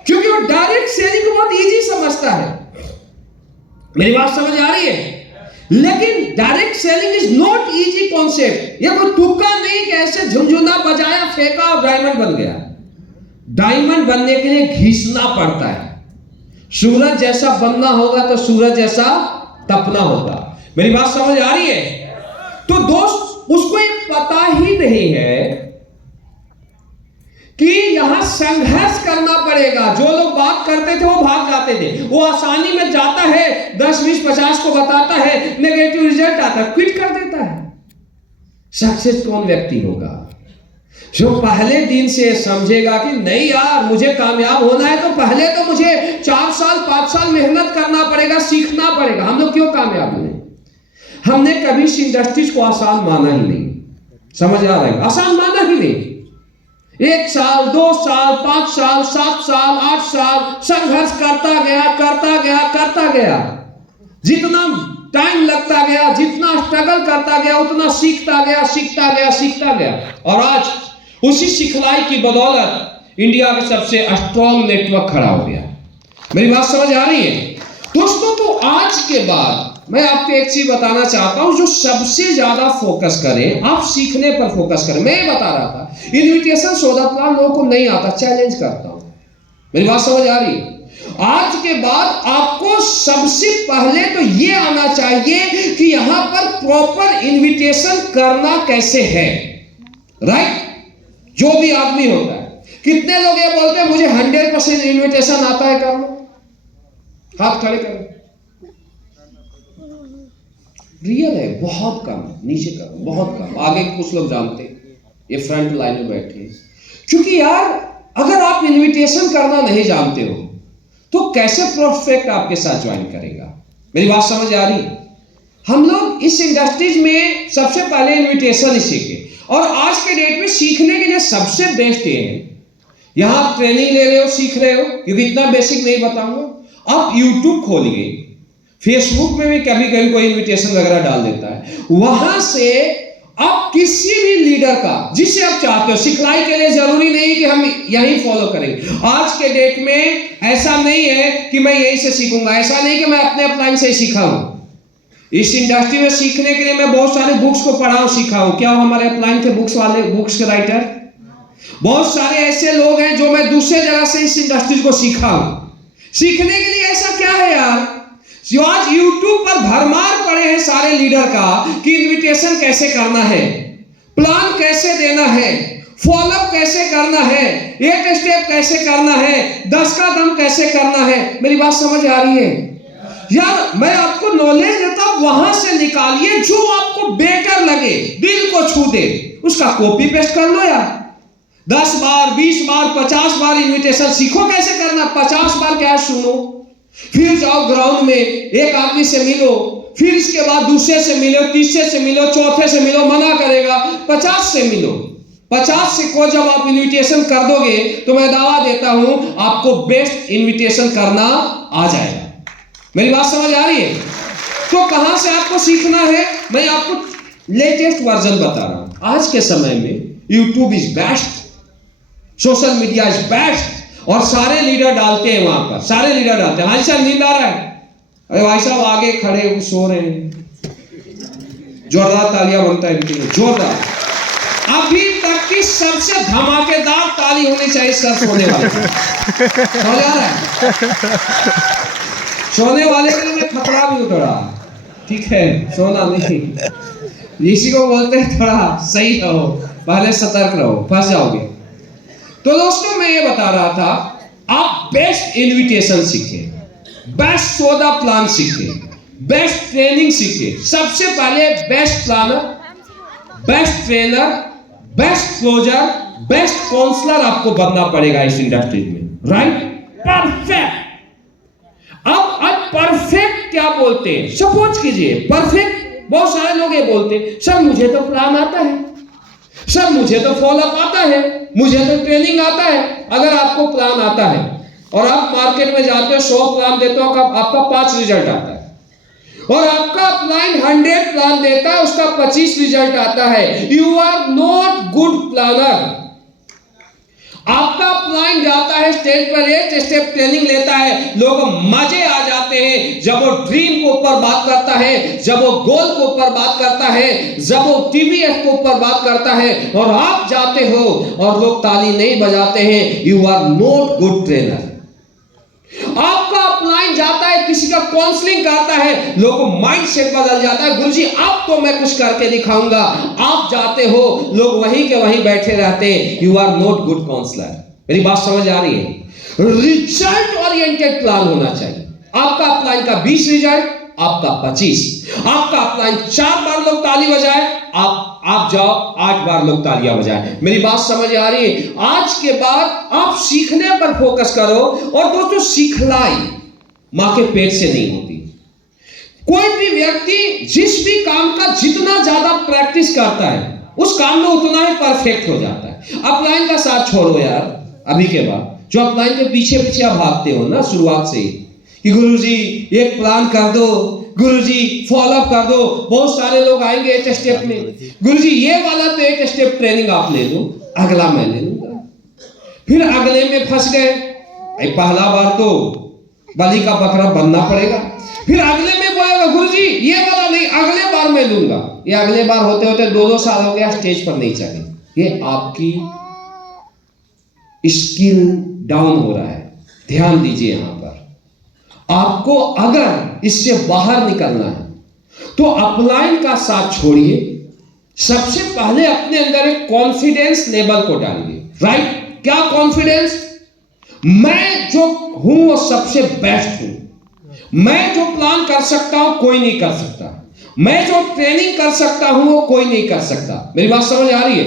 क्योंकि वो डायरेक्ट सेलिंग को बहुत इजी समझता है। मेरी बात समझ आ रही है? लेकिन direct selling is not easy concept. ये कोई तुक्का नहीं कि ऐसे झुनझुना बजाया, फेंका और डायमंड बन गया। डायमंड बनने के लिए घिसना पड़ता है। सूरज जैसा बनना होगा तो सूरज जैसा तपना होगा। मेरी बात समझ आ रही है? तो दोस्त, उसको ये पता ही नहीं है कि यहां संघर्ष करना पड़ेगा। जो लोग बात करते थे वो भाग जाते थे, वो आसानी में जाता है, 10, 20, 50 को बताता है, नेगेटिव रिजल्ट आता है, क्विट कर देता है। सक्सेस कौन व्यक्ति होगा? जो पहले दिन से समझेगा कि नहीं यार, मुझे कामयाब होना है तो पहले तो मुझे 4 साल 5 साल मेहनत करना पड़ेगा, सीखना पड़ेगा। हम लोग क्यों कामयाब हुए? हमने कभी इस इंडस्ट्रीज को आसान माना ही नहीं। समझ आ रहा है? आसान माना ही नहीं। 1 साल 2 साल 5 साल 7 साल 8 साल संघर्ष करता गया। जितना टाइम लगता गया, जितना स्ट्रगल करता गया, उतना सीखता गया। और आज उसी सिखलाई की बदौलत इंडिया में सबसे स्ट्रॉन्ग नेटवर्क खड़ा हो गया। मेरी बात समझ आ रही है दोस्तों? तो आज के बाद मैं आपको एक चीज बताना चाहता हूं, जो सबसे ज्यादा फोकस करें, आप सीखने पर फोकस करें। मैं ये बता रहा था, इन्विटेशन सौदा प्लान लोगों को नहीं आता, चैलेंज करता हूं। मेरी बात समझ आ रही है? आज के बाद आपको सबसे पहले तो ये आना चाहिए कि यहां पर प्रॉपर इन्विटेशन करना कैसे है। राइट? जो भी आदमी होता है, कितने लोग ये बोलते हैं मुझे 100% इन्विटेशन आता है करना? हाथ खड़े करें। रियल है, बहुत कम। नीचे करो, बहुत कम। आगे कुछ लोग जानते हैं, ये फ्रंट लाइन में बैठे हैं। क्योंकि यार, अगर आप इन्विटेशन करना नहीं जानते हो तो कैसे प्रोस्पेक्ट आपके साथ ज्वाइन करेगा? मेरी बात समझ आ रही? हम लोग इस इंडस्ट्रीज में सबसे पहले इन्विटेशन ही सीखे, और आज के डेट में सीखने के लिए सबसे बेस्ट ये है, यहां आप ट्रेनिंग ले रहे हो, सीख रहे हो, क्योंकि इतना बेसिक नहीं बताऊंगा। आप YouTube खोलिए, फेसबुक में भी कभी कभी कोई इन्विटेशन वगैरह डाल देता है, वहां से आप किसी भी लीडर का जिसे आप चाहते हो, सिखलाई के लिए जरूरी नहीं कि हम यही फॉलो करेंगे। आज के डेट में ऐसा नहीं है कि मैं यही से सीखूंगा, ऐसा नहीं कि मैं अपने अपलाइन से ही सीखा हूं। इस इंडस्ट्री में सीखने के लिए मैं बहुत सारे बुक्स को पढ़ा हूं, सीखा हूं। क्या हमारे अपलाइन के बुक्स के राइटर? बहुत सारे ऐसे लोग हैं जो मैं दूसरे जगह से इस इंडस्ट्री को सीखा हूं। सीखने के लिए ऐसा क्या है यार, जो आज YouTube पर भरमार पड़े हैं सारे लीडर का कि इन्विटेशन कैसे करना है, प्लान कैसे देना है, फॉलोअप कैसे करना है, 8 स्टेप कैसे करना है, 10 का दम कैसे करना है। मेरी बात समझ आ रही है यार? मैं आपको नॉलेज देता हूं, वहां से निकालिए जो आपको बेटर लगे, दिल को छू दे, उसका कॉपी पेस्ट कर लो यार। 10 बार 20 बार 50 बार इन्विटेशन सीखो कैसे करना। 50 बार क्या सुनो, फिर जाओ ग्राउंड में, एक आदमी से मिलो, फिर इसके बाद दूसरे से मिलो, तीसरे से मिलो, चौथे से मिलो, मना करेगा, 50 से मिलो। 50 से को जब आप इन्विटेशन कर दोगे तो मैं दावा देता हूं आपको बेस्ट इन्विटेशन करना आ जाएगा। मेरी बात समझ आ रही है? तो कहां से आपको सीखना है? मैं आपको लेटेस्ट वर्जन बता रहा हूं। आज के समय में YouTube is best, social media is best, और सारे लीडर डालते हैं वहां पर, सारे लीडर डालते हैं। हाँ सर, नींद आ रहा है? अरे भाई साहब आगे खड़े वो सो रहे हैं, जोरदार तालियां बनता है इनके लिए, जोरदार। अभी तक की सबसे धमाकेदार ताली होनी चाहिए सर सोने वाले। समझ आ रहा है? सोने वाले के लिए मैं खतरा भी उतरा, ठीक है? सोना नहीं, इसी को बोलते हैं थोड़ा सही रहो, पहले सतर्क रहो, फंस जाओगे। तो दोस्तों, मैं ये बता रहा था, आप बेस्ट इन्विटेशन सीखें, बेस्ट सौदा प्लान सीखें, बेस्ट ट्रेनिंग सीखें। सबसे पहले best planner, best trainer, best closer, best counsellor आपको बनना पड़ेगा इस इंडस्ट्री में। राइट? परफेक्ट। अब परफेक्ट क्या बोलते हैं? सपोज कीजिए परफेक्ट, बहुत सारे लोग ये बोलते हैं सर मुझे तो प्लान आता है, सर मुझे तो फॉलोअप आता है, मुझे तो ट्रेनिंग आता है। अगर आपको प्लान आता है और आप मार्केट में जाते हो, 100 प्लान देते हो, आपका 5 रिजल्ट आता है, और आपका अपलाइन 100 प्लान देता है, उसका 25 रिजल्ट आता है, you are not good planner. आपका अपलाइन जाता है स्टेज पर, एक स्टेप ट्रेनिंग लेता है, लोग मजे आ जाते हैं जब वो ड्रीम के ऊपर बात करता है, जब वो गोल के ऊपर बात करता है, जब वो टीवीएफ के ऊपर बात करता है, और आप जाते हो और लोग ताली नहीं बजाते हैं, you are not good trainer. आपका अपलाइन जाता है, किसी का काउंसलिंग करता है, लोगों माइंड सेट बदल जाता है, गुरुजी अब तो मैं कुछ करके दिखाऊंगा। आप जाते हो, लोग वहीं के वहीं बैठे रहते हैं, you are not good counsellor. मेरी बात समझ आ रही है? रिजल्ट ओरिएंटेड प्लान होना चाहिए। आपका अपलाइन का 20 रिजल्ट, आपका 25। आपका अपलाइन 4 बार लोग ताली बजाए, आप जाओ 8 बार लोग तालियां बजाए। मेरी बात समझ आ रही है? आज के बाद आप सीखने पर फोकस करो। और दोस्तों, सिखलाई मां के पेट से नहीं होती। कोई भी व्यक्ति जिस भी काम का जितना ज्यादा प्रैक्टिस करता है, उस काम में उतना ही परफेक्ट हो जाता है। अपलाइन का साथ छोड़ो यार, अभी के बाद जो अपलाइन के पीछे पीछे आप भागते हो ना शुरुआत से ही, कि गुरुजी एक प्लान कर दो, गुरुजी फॉलो अप कर दो। बहुत सारे लोग आएंगे 8 स्टेप में, गुरुजी ये वाला तो 8 स्टेप ट्रेनिंग आप ले लो, अगला मैं ले लूंगा। फिर अगले में फंस गए, पहला बार तो बलि का बकरा बनना पड़ेगा। फिर अगले में बोलेगा गुरुजी ये वाला नहीं, अगले बार मैं लूंगा। ये अगले बार होते होते 2-2 साल हो गया, स्टेज पर नहीं चले। ये आपकी स्किल डाउन हो रहा है। ध्यान दीजिए, यहां पर आपको अगर इससे बाहर निकलना है तो अपलाइन का साथ छोड़िए। सबसे पहले अपने अंदर एक कॉन्फिडेंस लेवल को डालिए। राइट? क्या कॉन्फिडेंस? मैं जो हूं वो सबसे बेस्ट हूं। मैं जो प्लान कर सकता हूं कोई नहीं कर सकता। मैं जो ट्रेनिंग कर सकता हूं वो कोई नहीं कर सकता। मेरी बात समझ आ रही है?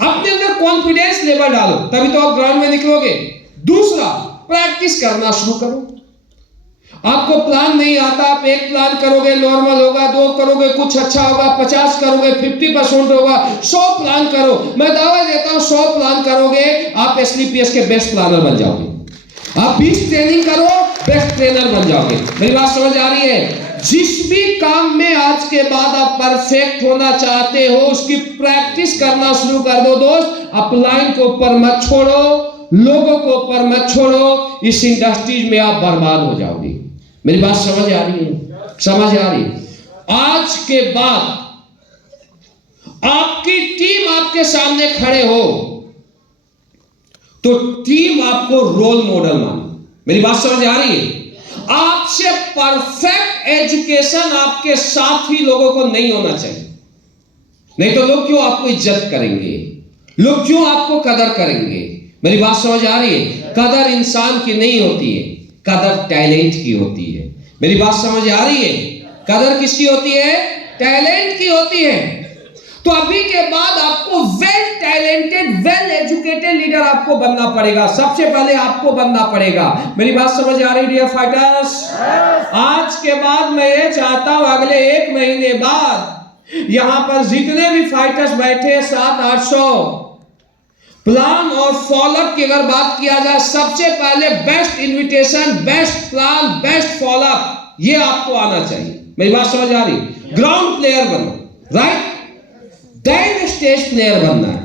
अपने अंदर कॉन्फिडेंस लेवल डालो, तभी तो आप ग्राउंड में निकलोगे। दूसरा, प्रैक्टिस करना शुरू करो। आपको प्लान नहीं आता, आप 1 प्लान करोगे नॉर्मल होगा, 2 करोगे कुछ अच्छा होगा, 50 करोगे 50% होगा, 100 प्लान करो। मैं दावा देता हूं 100 प्लान करोगे आप एसलीपीएस के बेस्ट प्लानर बन जाओगे। आप 20 ट्रेनिंग करो, बेस्ट ट्रेनर बन जाओगे। मेरी बात समझ आ रही है? जिस भी काम में आज के बाद आप परफेक्ट होना चाहते हो, उसकी प्रैक्टिस करना शुरू कर दो दोस्त। अपलाइन को ऊपर मत छोड़ो, लोगों को ऊपर मत छोड़ो। इस इंडस्ट्रीज में आप बर्बाद हो जाओगे। मेरी बात समझ आ रही है? समझ आ रही है? आज के बाद आपकी टीम आपके सामने खड़े हो तो टीम आपको रोल मॉडल माने। मेरी बात समझ आ रही है? आपसे परफेक्ट एजुकेशन आपके साथ ही लोगों को नहीं होना चाहिए। नहीं तो लोग क्यों आपको इज्जत करेंगे, लोग क्यों आपको कदर करेंगे। मेरी बात समझ आ रही है? कदर इंसान की नहीं होती है, कदर टैलेंट की होती है। मेरी बात समझ आ रही है? कदर किसकी होती है? टैलेंट की होती है। तो अभी के बाद आपको well talented, well educated leader आपको बनना पड़ेगा। सबसे पहले आपको बनना पड़ेगा। मेरी बात समझ आ रही डियर फाइटर्स? आज के बाद मैं ये चाहता हूं अगले 1 महीने बाद यहां पर जितने भी फाइटर्स बैठे 700-800 प्लान और फॉलोअप की अगर बात किया जाए, सबसे पहले best invitation, best plan, best follow up, ये आपको आना चाहिए। मेरी बात समझ आ रही? ग्राउंड प्लेयर बनो, राइट? देन स्टेज प्लेयर बनना है।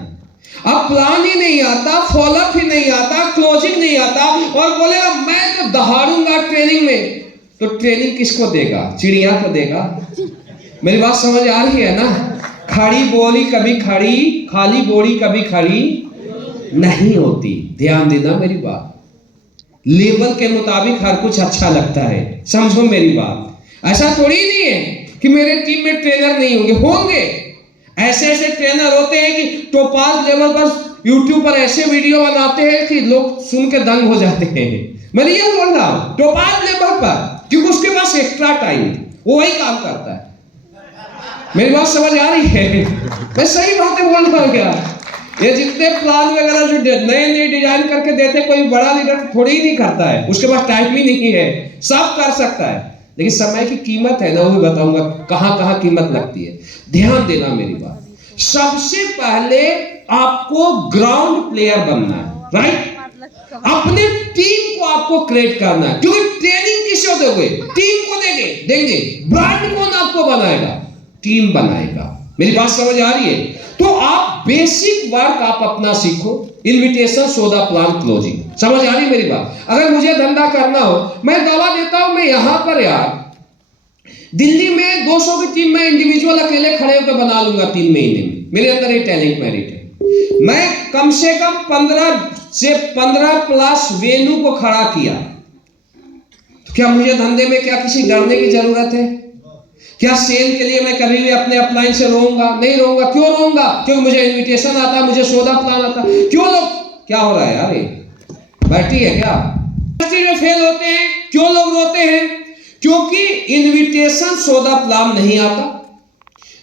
अब प्लान ही नहीं आता, फॉलोअप ही नहीं आता, क्लोजिंग नहीं आता और बोलेगा मैं तो दहाड़ूंगा ट्रेनिंग में, तो ट्रेनिंग किसको देगा? चिड़िया को देगा। मेरी बात समझ आ रही है ना? खड़ी बोली कभी खड़ी, खाली बोली कभी खड़ी नहीं होती। ध्यान देना मेरी बात। लेवल के मुताबिक हर कुछ अच्छा लगता है, समझो मेरी बात। ऐसा थोड़ी नहीं है कि मेरे टीम में ट्रेनर नहीं होंगे, होंगे। ऐसे ऐसे ट्रेनर होते हैं कि टोपाज लेवल पर यूट्यूब पर ऐसे वीडियो बनाते हैं कि लोग सुन के दंग हो जाते हैं। मैं ये बोल रहा हूं टोपाज लेवल पर, क्योंकि उसके पास एक्स्ट्रा टाइम, वो वही काम करता है। मेरी बात समझ आ रही है? मैं सही बातें बोल रहा हूं क्या? ये जितने प्लान वगैरह जो नए नए डिजाइन करके देते, कोई बड़ा लीडर थोड़ी ही नहीं करता है, उसके पास टाइम ही नहीं है। सब कर सकता है, लेकिन समय की कीमत है ना, वो भी बताऊंगा कहां कहां कीमत लगती है। ध्यान देना मेरी बात। सबसे पहले आपको ग्राउंड प्लेयर बनना है, राइट? अपने टीम को आपको क्रिएट करना है, क्योंकि ट्रेनिंग किसे दोगे? टीम को देंगे। ब्रांड कौन आपको बनाएगा? टीम बनाएगा। मेरी बात समझ आ रही है? तो आप बेसिक वर्क आप अपना सीखो। Invitation so the plan closing. समझ आ रही मेरी बात? अगर मुझे धंधा करना हो, मैं दवा देता हूं, मैं यहां पर यार दिल्ली में 200 की टीम में इंडिविजुअल अकेले खड़े होकर बना लूंगा 3 महीने में। मेरे अंदर ये टैलेंट मेरिट है। मैं कम से कम 15 से 15 प्लस वेन्यू को खड़ा किया। तो क्या मुझे धंधे में क्या किसी डरने की जरूरत है? क्या सेल के लिए मैं कभी भी अपने अपलाइन से रोऊंगा? नहीं रोऊंगा। क्यों रोऊंगा? क्योंकि मुझे इन्विटेशन आता है, मुझे सौदा प्लान आता है। क्यों लोग, क्या हो रहा है यार, ये बैठी है क्या? इंडस्ट्री में फेल होते हैं। क्यों लोग रोते हैं? क्योंकि इन्विटेशन सौदा प्लान नहीं आता।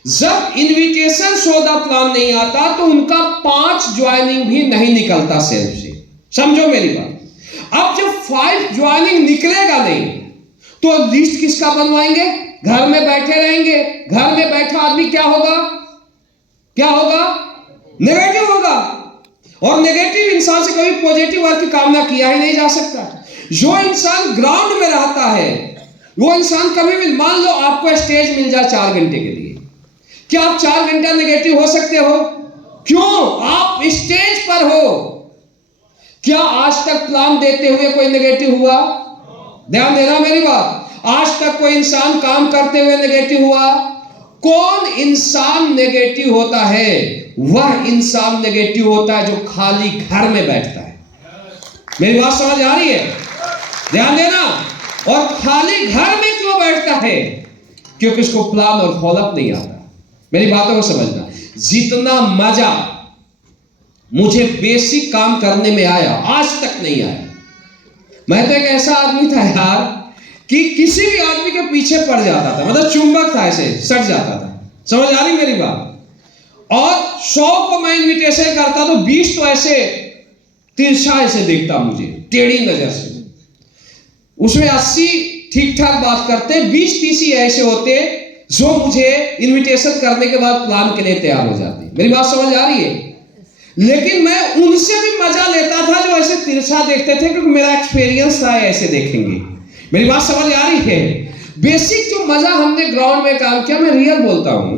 जब इन्विटेशन सौदा प्लान नहीं आता तो उनका 5 ज्वाइनिंग भी नहीं निकलता सेल्फ से। समझो मेरी बात। अब जब 5 ज्वाइनिंग निकलेगा नहीं तो लिस्ट किसका बनवाएंगे? घर में बैठे रहेंगे। घर में बैठा आदमी क्या होगा? क्या होगा? नेगेटिव होगा। और नेगेटिव इंसान से कभी पॉजिटिव वर्क की कामना किया ही नहीं जा सकता। जो इंसान ग्राउंड में रहता है वो इंसान कभी भी, मान लो आपको स्टेज मिल जाए 4 घंटे के लिए, क्या आप 4 घंटा नेगेटिव हो सकते हो? क्यों? आप स्टेज पर हो। क्या आज तक प्लान देते हुए कोई नेगेटिव हुआ? ध्यान देना मेरी बात। आज तक कोई इंसान काम करते हुए नेगेटिव हुआ? कौन इंसान नेगेटिव होता है? वह इंसान नेगेटिव होता है जो खाली घर में बैठता है। मेरी बात समझ आ रही है? ध्यान देना। और खाली घर में क्यों बैठता है? क्योंकि उसको प्लान और फॉलोअप नहीं आता। मेरी बातों को समझना। जितना मजा मुझे बेसिक काम करने में आया आज तक नहीं आया। मैं तो एक ऐसा आदमी था यार कि किसी भी आदमी के पीछे पड़ जाता था, मतलब चुंबक था, ऐसे सट जाता था। समझ आ रही मेरी बात? और 100 को मैं इन्विटेशन करता तो 20 तो ऐसे तिरछा ऐसे देखता मुझे टेढ़ी नजर से। उसमें 80 ठीक ठाक बात करते, 20-30 ऐसे होते जो मुझे इन्विटेशन करने के बाद प्लान के लिए तैयार हो जाते। मेरी बात समझ आ रही है? लेकिन मैं उनसे भी मजा लेता था जो ऐसे तिरछा देखते थे, क्योंकि मेरा एक्सपीरियंस था ऐसे देखेंगे। मेरी बात समझ आ रही है? बेसिक जो मजा हमने ग्राउंड में काम किया, मैं रियल बोलता हूं,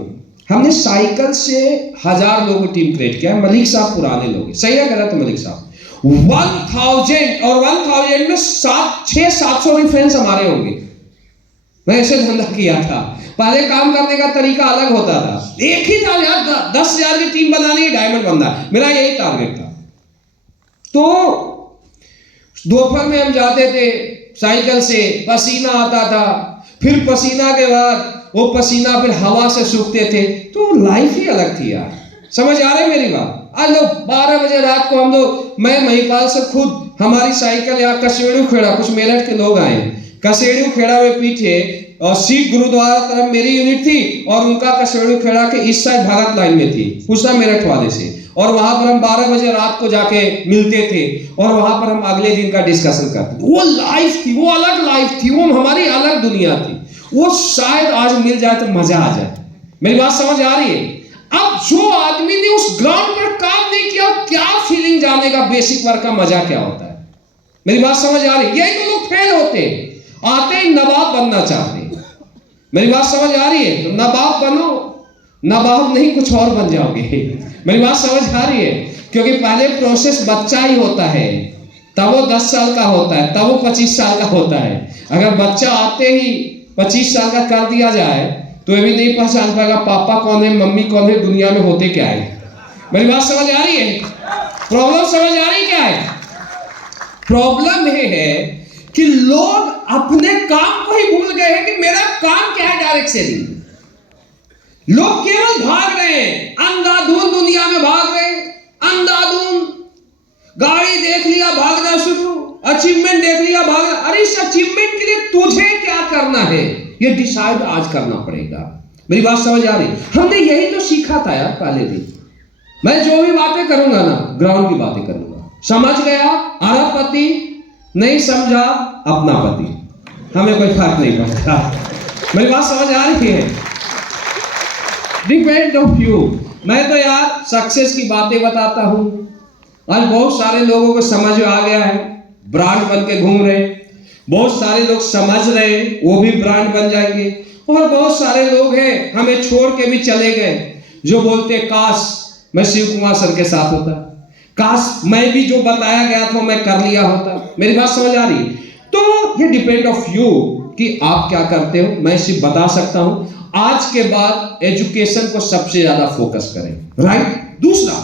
हमने साइकिल से 1000 लोगों की टीम क्रिएट किया। मलिक साहब पुराने लोग, सही है गलत? मलिक साहब 1000 और 1000 में 600-700 रेफरेंस हमारे होंगे। मैं ऐसे धंधा किया था। पहले काम करने का तरीका अलग होता था। एक ही था यार, 10,000 की टीम बनानी है, डायमंड बनना, मेरा यही टारगेट था। तो दोपहर में हम जाते थे साइकिल से, पसीना आता था, फिर पसीना के बाद वो पसीना फिर हवा से सूखते थे। तो लाइफ ही अलग थी यार। समझ आ रही मेरी बात? आज लोग 12 बजे रात को हम लोग, मैं महिपाल से खुद, हमारी साइकिल यहाँ कसेड़ू खेड़ा, कुछ मेरठ के लोग आए, कसेड़ू खेड़ा में पीछे और सिख गुरुद्वारा तरफ मेरी यूनिट थी और उनका कसेड़ू खेड़ा के इस साइड भगत लाइन में थी, पूछना मेरठ वाले से। और वहां पर हम 12 बजे रात को जाके मिलते थे और वहां पर हम अगले दिन का डिस्कशन करते थे। वो लाइफ थी, वो अलग लाइफ थी, वो हमारी अलग दुनिया थी। वो शायद आज मिल जाए तो मजा आ जाए। मेरी बात समझ आ रही है? अब जो आदमी ने उस ग्राउंड पर काम नहीं किया, क्या फीलिंग जाने का, बेसिक वर्क का मजा क्या होता है? मेरी बात समझ आ रही है? यही तो लोग फेल होते, आते ही नवाब बनना चाहते। मेरी बात समझ आ रही है? तो नवाब बनो, नवाब नहीं कुछ और बन जाओगे। मेरी बात समझ आ रही है? क्योंकि पहले प्रोसेस बच्चा ही होता है, तब वो 10 साल का होता है, तब वो 25 साल का होता है। अगर बच्चा आते ही 25 साल का कर दिया जाए तो ये भी नहीं पहचान पाएगा पापा कौन है, मम्मी कौन है, दुनिया में होते क्या है। मेरी बात समझ आ रही है? प्रॉब्लम समझ आ रही क्या है? प्रॉब्लम ये है कि लोग अपने काम को ही भूल गए हैं कि मेरा काम क्या है। डायरेक्ट सेलिंग लोग केवल भाग रहे हैं, अंधाधुंध दुनिया में भाग रहे हैं, अंधाधुंध। गाड़ी देख लिया भागना शुरू, अचीवमेंट देख लिया भागना। अरे इस अचीवमेंट के लिए तुझे क्या करना है ये डिसाइड आज करना पड़ेगा। मेरी बात समझ आ रही? हमने यही तो सीखा था यार पहले दिन। मैं जो भी बातें करूंगा ना, ग्राउंड की बातें करूंगा। समझ गया अरबपति, नहीं समझा अपना पति, हमें कोई फर्क नहीं पड़ता। मेरी बात समझ आ रही है? Depend of you. मैं तो यार सक्सेस की बातें बताता हूं। आज बहुत सारे लोगों को समझ आ गया है, ब्रांड बन के घूम रहे। बहुत सारे लोग समझ रहे, वो भी ब्रांड बन जाएंगे। और बहुत सारे लोग हैं हमें छोड़ के भी चले गए, जो बोलते काश मैं शिव कुमार सर के साथ होता, काश मैं भी जो बताया गया था मैं कर लिया होता। मेरी बात समझ आ रही? तो ये डिपेंड ऑफ यू कि आप क्या करते हो। मैं सिर्फ बता सकता हूं आज के बाद एजुकेशन को सबसे ज्यादा फोकस करें, राइट। दूसरा,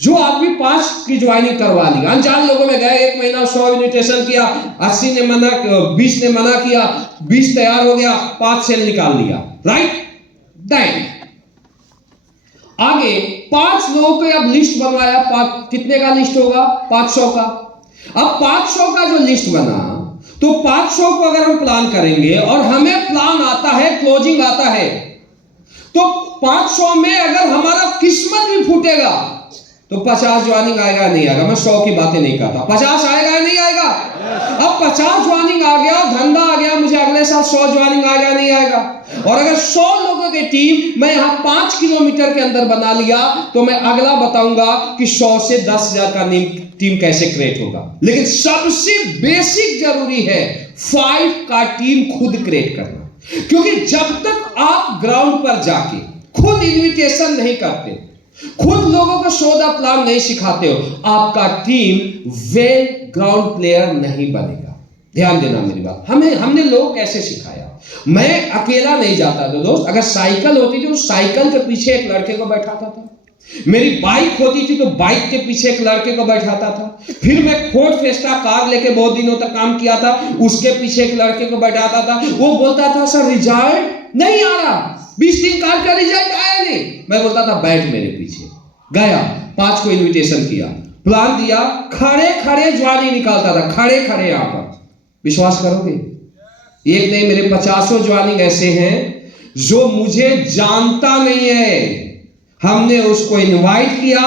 जो आदमी 5 की ज्वाइनिंग करवा ली, अनजान लोगों में गए, 1 महीना 100 इन्विटेशन किया, 80 ने मना, 20 ने मना किया, 20 तैयार हो गया, 5 सेल निकाल लिया, राइट। देन आगे 5 लोगों को अब लिस्ट बनवाया, कितने का लिस्ट होगा? 500 का। अब 500 का जो लिस्ट बना, तो 500 को अगर हम प्लान करेंगे और हमें प्लान आता है, क्लोजिंग आता है, तो 500 में अगर हमारा किस्मत भी फूटेगा तो 50 ज्वाइनिंग आएगा नहीं आएगा? मैं 100 की बातें नहीं करता, 50 आएगा या नहीं आएगा? अब 50 ज्वाइनिंग आ गया, धंधा आ गया, मुझे अगले साल 100 ज्वाइनिंग आएगा नहीं आएगा? और अगर 100 लोगों की टीम मैं यहां 5 किलोमीटर के अंदर बना लिया, तो मैं अगला बताऊंगा कि 100 से 10,000 का टीम कैसे क्रिएट होगा। लेकिन सबसे बेसिक जरूरी है 5 का टीम खुद क्रिएट करना, क्योंकि जब तक आप ग्राउंड पर जाके खुद इन्विटेशन नहीं करते, खुद लोगों को शो द प्लान नहीं सिखाते हो, आपका टीम वेल ग्राउंड प्लेयर नहीं बनेगा। ध्यान देना मेरी बात। हमने लोग कैसे सिखाया? मैं अकेला नहीं जाता था दोस्त। अगर साइकिल होती थी तो साइकिल के पीछे एक लड़के को बैठाता था, मेरी बाइक होती थी तो बाइक के पीछे एक लड़के को बैठाता था, फिर मैं फोर्ड फेस्टा कार लेके बहुत दिनों तक काम किया था, उसके पीछे एक लड़के को बैठाता था। वो बोलता था सर रिजल्ट नहीं आ रहा, 20 दिन काम का रिजल्ट आया नहीं। मैं बोलता था बैठ मेरे पीछे। गया, 5 को इन्विटेशन किया, प्लान दिया, खड़े खड़े ज्वाइनिंग निकालता था, खड़े खड़े। यहां पर विश्वास करोगे, एक नहीं मेरे 50 ज्वाइनिंग ऐसे हैं जो मुझे जानता नहीं है, हमने उसको इनवाइट किया,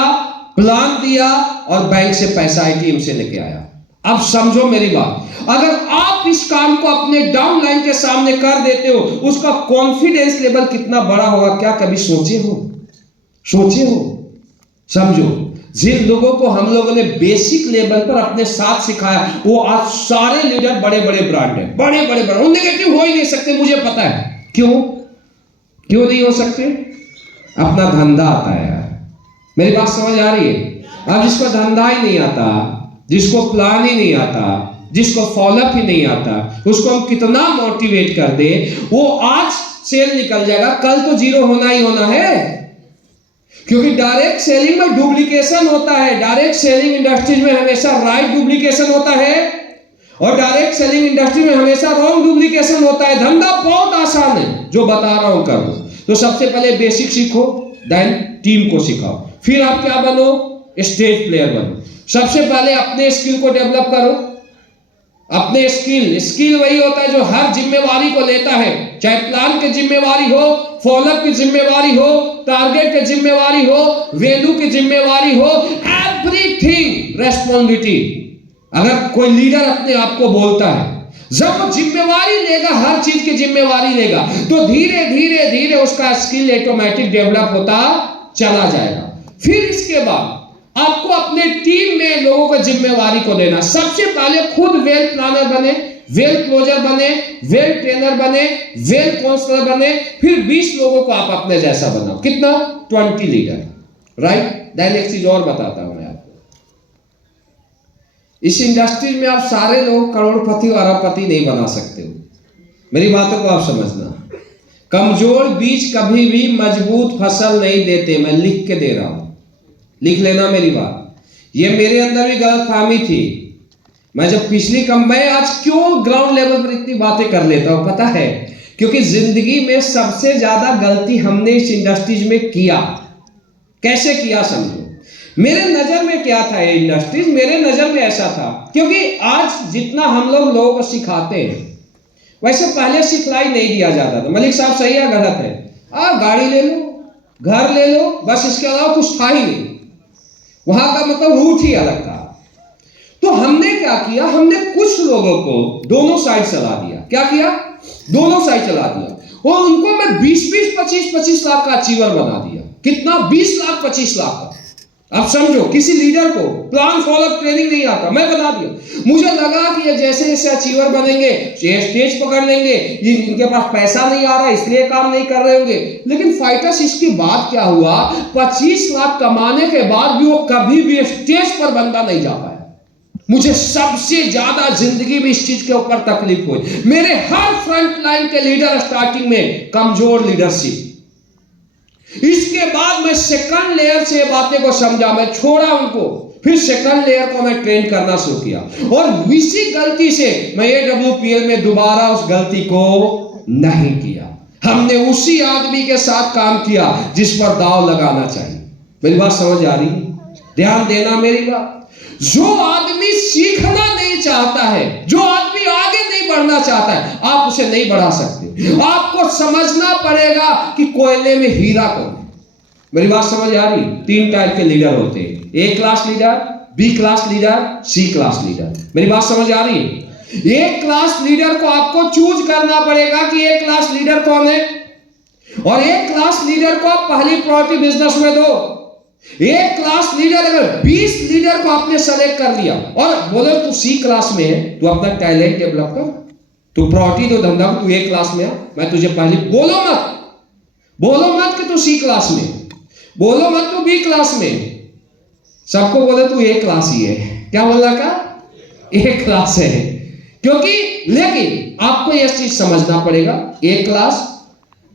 प्लान दिया और बैंक से पैसा एटीएम से लेके आया। अब समझो मेरी बात, अगर आप इस काम को अपने डाउनलाइन के सामने कर देते हो, उसका कॉन्फिडेंस लेवल कितना बड़ा होगा, क्या कभी सोचे हो? सोचे हो? समझो, जिन लोगों को हम लोगों ने बेसिक लेवल पर अपने साथ सिखाया, वो आज सारे लीडर बड़े बड़े ब्रांड हैं, बड़े बड़े ब्रांड। वो नेगेटिव हो ही नहीं सकते, मुझे पता है। क्यों नहीं हो सकते? अपना धंधा आता है यार। मेरी बात समझ आ रही है? अब जिसको धंधा ही नहीं आता, जिसको प्लान ही नहीं आता, जिसको फॉलोअप ही नहीं आता, उसको हम कितना मोटिवेट कर दे, वो आज सेल निकल जाएगा, कल तो जीरो होना ही होना है। क्योंकि डायरेक्ट सेलिंग में डुप्लीकेशन होता है। डायरेक्ट सेलिंग इंडस्ट्रीज में हमेशा राइट डुप्लीकेशन होता है और डायरेक्ट सेलिंग इंडस्ट्री में हमेशा रॉन्ग डुप्लीकेशन होता है। धंधा बहुत आसान है, जो बता रहा हूं करो। तो सबसे पहले बेसिक सीखो, देन टीम को सिखाओ, फिर आप क्या बनो? स्टेज प्लेयर बनो। सबसे पहले अपने स्किल को डेवलप करो। अपने स्किल वही होता है जो हर जिम्मेवारी को लेता है, चाहे प्लान की जिम्मेवारी हो, फॉलोअप की जिम्मेवारी हो, टारगेट की जिम्मेवारी हो, वैल्यू की जिम्मेवारी हो, एवरीथिंग रेस्पॉन्सिबिलिटी। अगर कोई लीडर अपने आप को बोलता है, जब वो जिम्मेवारी लेगा, हर चीज की जिम्मेवारी लेगा, तो धीरे धीरे धीरे उसका स्किल ऑटोमेटिक डेवलप होता चला जाएगा। फिर इसके बाद आपको अपने टीम में लोगों को जिम्मेवारी को देना। सबसे पहले खुद वेल प्लानर बने, वेल क्लोजर बने, वेल ट्रेनर बने, वेल काउंसलर बने, फिर 20 लोगों को आप अपने जैसा बनाओ। कितना? 20 लीडर, राइट। देन एक चीज और बताता हूं मैं आपको, इस इंडस्ट्री में आप सारे लोग करोड़पति और अरबपति नहीं बना सकते हो। मेरी बातों को आप समझना। कमजोर बीज कभी भी मजबूत फसल नहीं देते। मैं लिख के दे रहा हूं, लिख लेना मेरी बात। ये मेरे अंदर भी गलतफहमी थी। मैं जब मैं आज क्यों ग्राउंड लेवल पर इतनी बातें कर लेता हूं पता है? क्योंकि जिंदगी में सबसे ज्यादा गलती हमने इस इंडस्ट्रीज में किया। कैसे किया समझो। मेरे नजर में क्या था ये इंडस्ट्रीज? मेरे नजर में ऐसा था, क्योंकि आज जितना हम लोग लोगों को सिखाते हैं, वैसे पहले सिखलाई नहीं दिया जाता था। मलिक साहब सही है गलत है? गाड़ी ले लो, घर ले लो, बस इसके अलावा कुछ था ही नहीं। वहां का मतलब रूट ही अलग था। तो हमने क्या किया, हमने कुछ लोगों को दोनों साइड चला दिया। क्या किया? दोनों साइड चला दिया और उनको मैं 20-20, 25-25 लाख का अचीवर बना दिया। कितना? 20 लाख 25 लाख का। अब समझो, किसी लीडर को प्लान फॉलो ट्रेनिंग नहीं आता, मैं बता दिया, मुझे लगा कि ये जैसे जैसे अचीवर बनेंगे, ये स्टेज पकड़ लेंगे, ये इनके पास पैसा नहीं आ रहा इसलिए काम नहीं कर रहे होंगे। लेकिन फाइटर्स, इसके बाद क्या हुआ, 25 लाख कमाने के बाद भी वो कभी भी स्टेज पर बंदा नहीं जा पाया। मुझे सबसे ज्यादा जिंदगी में इस चीज के ऊपर तकलीफ हुई। मेरे हर फ्रंट लाइन के लीडर स्टार्टिंग में कमजोर लीडरशिप। इसके बाद मैं सेकंड लेयर से बातें को समझा, मैं छोड़ा उनको, फिर सेकंड लेयर को मैं ट्रेन करना शुरू किया, और इसी गलती से मैं AWPL में दोबारा उस गलती को नहीं किया। हमने उसी आदमी के साथ काम किया जिस पर दाव लगाना चाहिए। मेरी बात समझ आ रही है? ध्यान देना मेरी बात। जो आदमी सीखना नहीं चाहता है, जो आदमी आगे नहीं बढ़ना चाहता है, आप उसे नहीं बढ़ा सकते। आपको समझना पड़ेगा कि कोयले में हीरा कौन है। मेरी बात समझ आ रही? 3 टाइप के लीडर होते हैं, A class leader, B class leader, C class leader. मेरी बात समझ आ रही है? A क्लास लीडर को आपको चूज करना पड़ेगा कि A क्लास लीडर कौन है, और A क्लास लीडर को आप पहली प्रायोरिटी बिजनेस में दो। एक क्लास लीडर, अगर 20 लीडर को आपने सेलेक्ट कर लिया और बोले तू C क्लास में है, तू अपना टैलेंट डेवलप कर, तू प्रायोरिटी दो धंधा को, तू A क्लास में है, मैं तुझे पहले बोलो मत कि तू C क्लास में, बोलो मत तू B क्लास में, सबको बोले तू A क्लास ही है। क्या बोला का? A क्लास है। क्योंकि लेकिन आपको यह चीज समझना पड़ेगा, A class,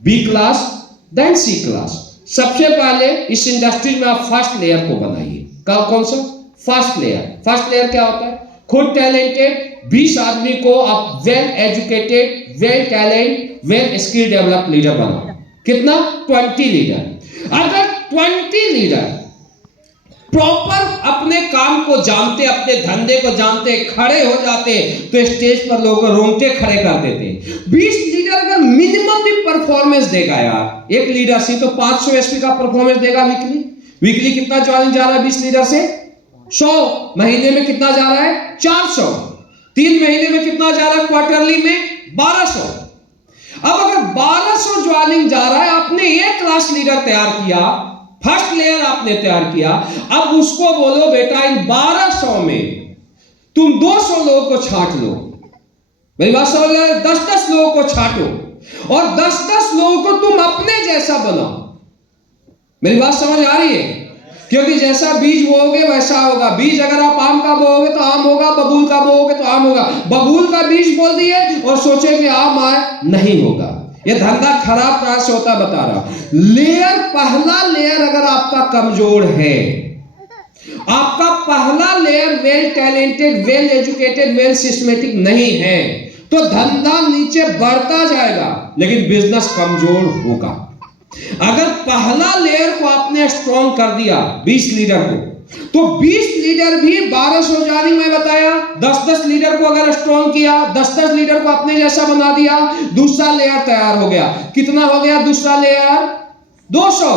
B class, then C class. सबसे पहले इस इंडस्ट्री में आप फर्स्ट लेयर को बनाइए। कौन सा? First layer. फर्स्ट लेयर क्या होता है? खुद टैलेंटेड 20 आदमी को आप well educated, well talent, well skill develop leader बनाओ। कितना? 20 लीडर। अगर 20 लीडर प्रॉपर अपने काम को जानते, अपने धंधे को जानते, खड़े हो जाते, तो स्टेज पर लोगों को रोंगटे खड़े कर देते। 20 लीडर अगर मिनिमम भी परफॉर्मेंस देगा यार, एक लीडर से तो 500 एसपी का परफॉर्मेंस देगा वीकली कितना ज्वाइनिंग जा रहा है 20 लीडर से? 100। महीने में कितना जा रहा है? 400। 3 महीने में कितना जा रहा है? क्वार्टरली में 1200। अब अगर 1200 ज्वाइनिंग जा रहा है, आपने एक क्लास लीडर तैयार किया, फर्स्ट लेयर आपने तैयार किया, अब उसको बोलो बेटा इन 1200 में तुम 200 लोगों को छांट लो। मेरी बात समझ रहे? 10-10 लोगों को छांटो और 10-10 लोगों को तुम अपने जैसा बनाओ। मेरी बात समझ आ रही है? क्योंकि जैसा बीज बोओगे वैसा होगा। बीज अगर आप आम का बोओगे तो आम होगा, बबूल का बोओगे तो आम होगा। बबूल का बीज बोल दिए और सोचे कि आम आए, नहीं होगा। ये धंधा खराब कहां से होता बता रहा। लेयर, पहला लेयर अगर आपका कमजोर है, आपका पहला layer well talented, well educated, well systematic नहीं है, तो धंधा नीचे बढ़ता जाएगा लेकिन बिजनेस कमजोर होगा। अगर पहला लेयर को आपने स्ट्रॉन्ग कर दिया 20 लीडर को, तो 20 लीडर भी 1200 जानी, मैं बताया 10-10 लीडर को अगर स्ट्रॉन्ग किया, 10-10 लीडर को अपने जैसा बना दिया, दूसरा लेयर तैयार हो गया। कितना हो गया दूसरा लेयर? 200।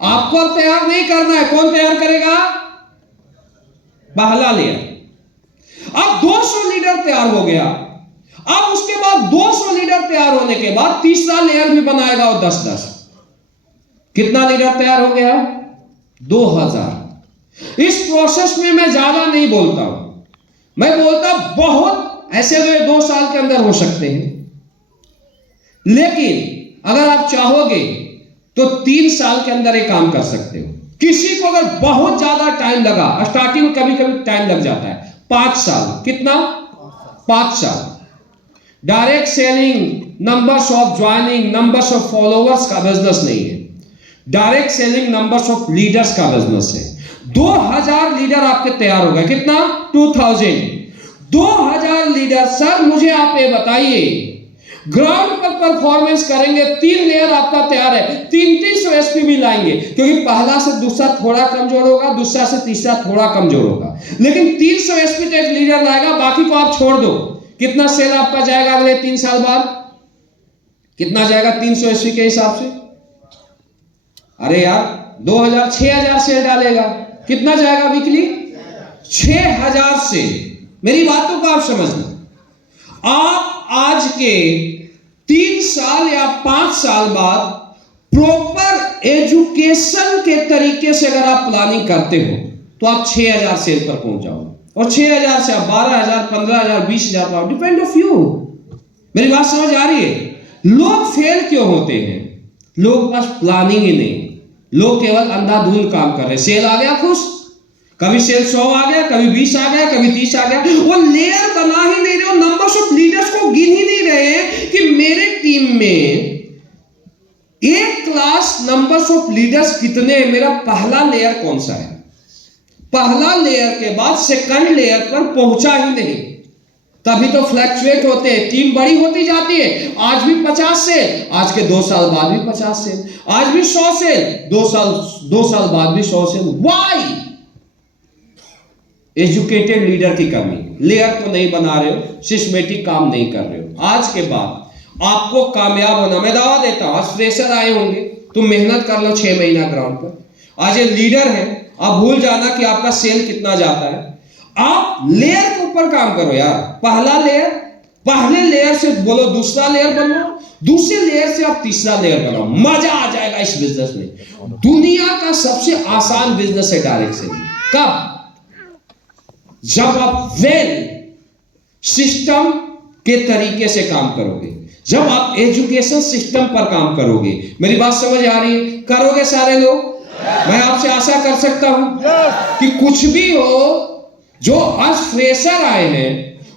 आपको अब तैयार नहीं करना है, कौन तैयार करेगा? पहला लेयर। अब 200 लीडर तैयार हो गया। अब उसके बाद 200 लीडर तैयार होने के बाद तीसरा लेयर भी बनाएगा और 10-10। कितना लीडर तैयार हो गया? 2000। इस प्रोसेस में मैं ज्यादा नहीं बोलता हूं, मैं बोलता बहुत ऐसे तो 2 साल के अंदर हो सकते हैं, लेकिन अगर आप चाहोगे तो 3 साल के अंदर ये काम कर सकते हो। किसी को अगर बहुत ज्यादा टाइम लगा, स्टार्टिंग में कभी कभी टाइम लग जाता है, 5 साल। कितना? 5 साल। Direct selling, numbers of joining, numbers of followers का बिजनेस नहीं है। Direct selling numbers of leaders का बिजनेस है। 2000 लीडर आपके तैयार हो गए। कितना? 2000। 2000 लीडर। सर मुझे आप ये बताइए, ग्राउंड पर परफॉर्मेंस करेंगे, 3 लेयर आपका तैयार है, 300 एसपी भी लाएंगे, क्योंकि पहला से दूसरा थोड़ा कमजोर होगा, दूसरा से तीसरा थोड़ा कमजोर होगा, लेकिन 300 एसपी तो एक लीडर लाएगा, बाकी को आप छोड़ दो। कितना सेल आपका जाएगा अगले 3 साल बाद? कितना जाएगा 300 एसपी के हिसाब से? अरे यार 2000, 6000 सेल डालेगा। कितना जाएगा वीकली? 6000 से। मेरी बातों को आप समझना। आप आज के 3 साल या 5 साल बाद प्रॉपर एजुकेशन के तरीके से अगर आप प्लानिंग करते हो तो आप 6000 सेल पर पहुंच जाओगे, और 6000 से आप 12000, 15000, 20000 पाओ, डिपेंड ऑफ यू। मेरी बात समझ आ रही है? लोग फेल क्यों होते हैं? लोगों के पास प्लानिंग ही नहीं। लोग केवल अंधाधुंध काम कर रहे हैं। सेल आ गया खुश, कभी सेल 100 आ गया, कभी 20 आ गया, कभी 30 आ गया। वो लेयर बना ही नहीं रहे, नंबर्स ऑफ लीडर्स को गिन ही नहीं रहे हैं कि मेरे टीम में एक क्लास नंबर्स ऑफ लीडर्स कितने हैं, मेरा पहला लेयर कौन सा है। पहला लेयर के बाद सेकंड लेयर पर पहुंचा ही नहीं, तभी तो फ्लक्चुएट होते हैं। टीम बड़ी होती जाती है। आज भी 50 सेल, आज के 2 साल बाद भी 50 सेल, आज भी 100 सेल, 2 साल बाद भी 100 सेल। व्हाई? एजुकेटेड लीडर की कमी। लेयर को नहीं बना रहे हो, सिस्टमेटिक काम नहीं कर रहे हो। आज के बाद आपको कामयाब होना, मैं दावा देता हूं, आज फ्रेशर आए होंगे, तुम मेहनत कर लो 6 महीना ग्राउंड पर। आज ये लीडर है, आप भूल जाना कि आपका सेल कितना जाता है। आप लेयर के ऊपर काम करो यार। पहला लेयर, पहले लेयर से बोलो दूसरा लेयर बनाओ, दूसरे लेयर से आप तीसरा लेयर बनाओ। मजा आ जाएगा इस बिजनेस में। दुनिया का सबसे आसान बिजनेस है डायरेक्ट सेलिंग। कब? जब आप वेल सिस्टम के तरीके से काम करोगे, जब आप एजुकेशन सिस्टम पर काम करोगे। मेरी बात समझ आ रही है? करोगे सारे लोग? मैं आपसे आशा कर सकता हूं कि कुछ भी हो, जो आज फ्रेशर आए हैं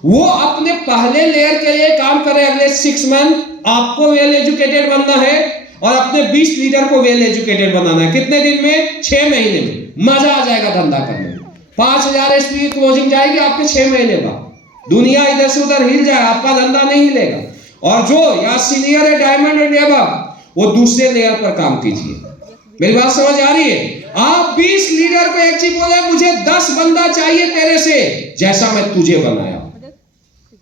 वो अपने पहले लेयर के लिए काम करें। अगले 6 मंथ आपको वेल एजुकेटेड बनना है और अपने 20 लीडर को वेल एजुकेटेड बनाना है। कितने दिन में? 6 महीने में। मजा आ जाएगा धंधा करने में। 5000 एसपी की क्लोजिंग जाएगी आपके 6 महीने बाद। दुनिया इधर से उधर हिल जाए, आपका धंधा नहीं हिलेगा। और जो या सीनियर है, डायमंड एंड अबव, वो दूसरे लेयर पर काम कीजिए। मेरी बात समझ आ रही है? आप 20 लीडर को एक चीज बोले, मुझे 10 बंदा चाहिए तेरे से जैसा मैं तुझे बनाया।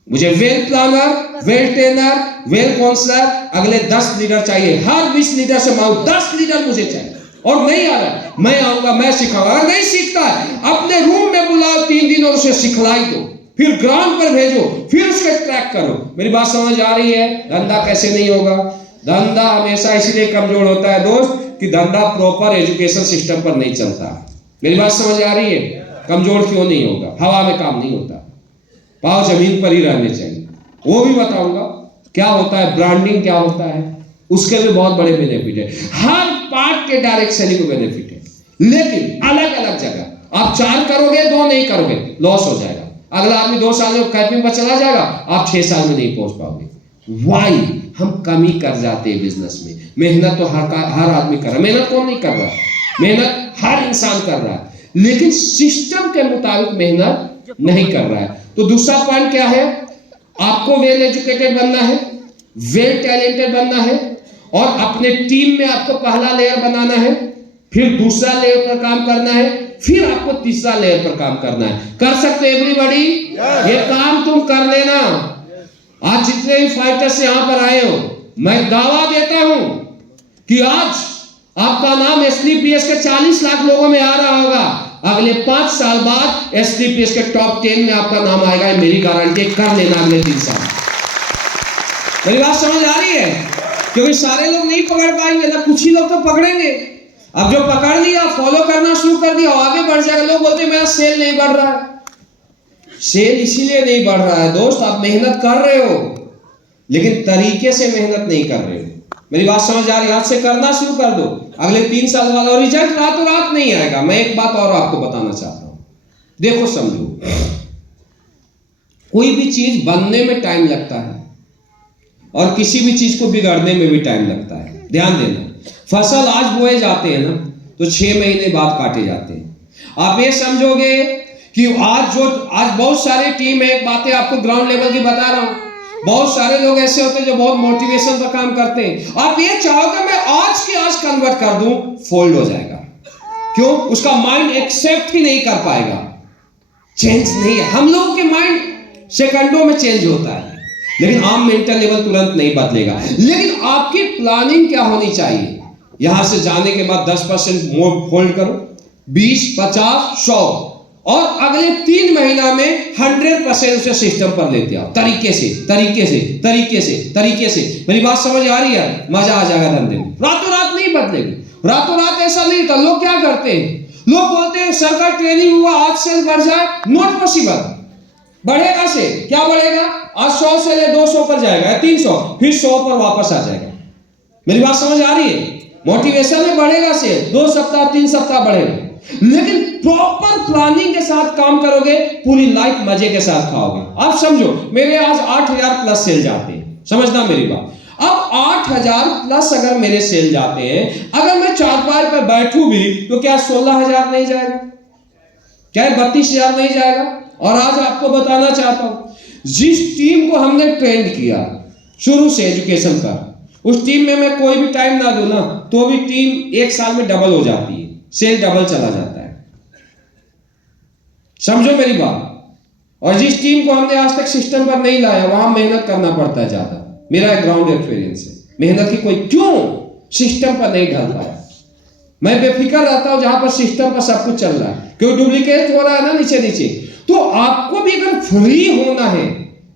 मुझे well planner, well trainer, well counsellor, अगले 10 लीडर चाहिए। हर 20 लीडर से मांगो 10 लीडर मुझे चाहिए। और नहीं आ रहा, मैं आऊंगा, मैं सिखाऊंगा। अगर नहीं सीखता है, अपने रूम में बुलाओ 3 दिन और उसे सिखलाई दो, फिर ग्राउंड पर भेजो, फिर उसके ट्रैक करो। मेरी बात समझ आ रही है? धंधा कैसे नहीं होगा? धंधा हमेशा इसलिए कमजोर होता है दोस्त कि धंधा प्रॉपर एजुकेशन सिस्टम पर नहीं चलता। मेरी बात समझ आ रही है? कमजोर क्यों नहीं होगा? हवा में काम नहीं होता, पाँव जमीन पर ही रहने चाहिए। वो भी बताऊंगा क्या होता है, ब्रांडिंग क्या होता है, उसके भी बहुत बड़े बेनिफिट है। हर पार्ट के डायरेक्ट सेलिंग को बेनिफिट है, लेकिन अलग अलग जगह। आप 4 करोगे, 2 नहीं करोगे, लॉस हो जाएगा। अगला आदमी 2 साल में कैपिंग पर चला जाएगा, आप 6 साल में नहीं पहुंच पाओगे। वाई? हम कमी कर जाते हैं बिजनेस में। मेहनत तो हर आदमी कर रहा है। मेहनत कौन नहीं कर रहा? मेहनत हर इंसान कर रहा है, लेकिन सिस्टम के मुताबिक मेहनत नहीं कर रहा है। तो दूसरा पॉइंट क्या है? आपको वेल एजुकेटेड बनना है, वेल टैलेंटेड बनना है, और अपने टीम में आपको पहला लेयर बनाना है, फिर दूसरा लेयर पर काम करना है, फिर आपको तीसरा लेयर पर काम करना है। कर सकते एवरीबॉडी? ये काम तुम कर लेना। आज जितने भी फाइटर्स यहां पर आए हो, मैं दावा देता हूं कि आज आपका नाम एसटीपीएस के 40 लाख लोगों में आ रहा होगा। अगले 5 साल बाद एसटीपीएस के टॉप 10 में आपका नाम आएगा, मेरी गारंटी। कर लेना अगले 3 साल। मेरी बात समझ आ रही है? क्योंकि सारे लोग नहीं पकड़ पाएंगे ना, कुछ ही लोग तो पकड़ेंगे। अब जो पकड़ लिया, फॉलो करना शुरू कर दिया, आगे बढ़ जाएगा। लोग बोलते हैं मेरा सेल नहीं बढ़ रहा है। सेल इसीलिए नहीं बढ़ रहा है दोस्त, आप मेहनत कर रहे हो लेकिन तरीके से मेहनत नहीं कर रहे हो। मेरी बात समझ आ रही है? आज से करना शुरू कर दो, अगले 3 साल बाद। और रिजल्ट रातों रात नहीं आएगा। मैं एक बात और आपको बताना चाहता हूं, देखो समझो, कोई भी चीज बनने में टाइम लगता है और किसी भी चीज को बिगाड़ने में भी टाइम लगता है। ध्यान देना, फसल आज बोए जाते हैं ना तो 6 महीने बाद काटे जाते हैं। आप ये समझोगे कि आज बहुत सारी टीम है, एक बातें आपको ग्राउंड लेवल की बता रहा हूं, बहुत सारे लोग ऐसे होते हैं जो बहुत मोटिवेशन पर काम करते हैं। आप ये चाहोगे मैं आज की आज कन्वर्ट कर दूं, फोल्ड हो जाएगा। क्यों? उसका माइंड एक्सेप्ट ही नहीं कर पाएगा। चेंज नहीं है। हम लोगों के माइंड सेकंडों में चेंज होता है, लेकिन आम मेंटल लेवल तुरंत नहीं बदलेगा। लेकिन आपकी प्लानिंग क्या होनी चाहिए? यहां से जाने के बाद 10% मोर फोल्ड करो, 20, 50, 100, और अगले 3 महीना में 100% उसे सिस्टम पर लेते आओ। तरीके से तरीके से तरीके से तरीके से। मेरी बात समझ आ रही है? मजा आ जाएगा धंधे में। रातों रात नहीं बदलेगी। रातों रात ऐसा नहीं था। लोग क्या करते हैं, लोग बोलते हैं सरकार ट्रेनिंग हुआ आज सेल बढ़ जाए, नॉट पॉसिबल। बढ़ेगा से क्या बढ़ेगा, आज 100 से ले 200 पर जाएगा, 300, फिर 100 पर वापस आ जाएगा। मेरी बात समझ आ रही है? मोटिवेशन में बढ़ेगा से 2 सप्ताह 3 सप्ताह बढ़ेगा, लेकिन प्रॉपर प्लानिंग के साथ काम करोगे, पूरी लाइफ मजे के साथ खाओगे। आप समझो, मेरे आज 8000 प्लस सेल जाते हैं, समझना मेरी बात। अब 8000 प्लस अगर मेरे सेल जाते हैं, अगर मैं चारपाई पर बैठूं भी तो क्या 16000 नहीं जाएगा, क्या 32000 नहीं जाएगा? और आज आपको बताना चाहता हूं, जिस टीम को हमने ट्रेंड किया शुरू से एजुकेशन पर, उस टीम में मैं कोई भी टाइम ना दूं ना, तो भी टीम 1 साल में डबल हो जाती है, सेल डबल चला जाता है। समझो मेरी बात। और जिस टीम को हमने आज तक सिस्टम पर नहीं लाया, वहां मेहनत करना पड़ता है ज्यादा। मेरा ग्राउंड एक्सपीरियंस है, मेहनत की कोई क्यों सिस्टम पर नहीं ढल पाया। मैं बेफिक्र रहता हूं जहां पर सिस्टम पर सब कुछ चल रहा है, क्यों डुप्लीकेट हो रहा है ना नीचे नीचे। तो आपको भी अगर फ्री होना है,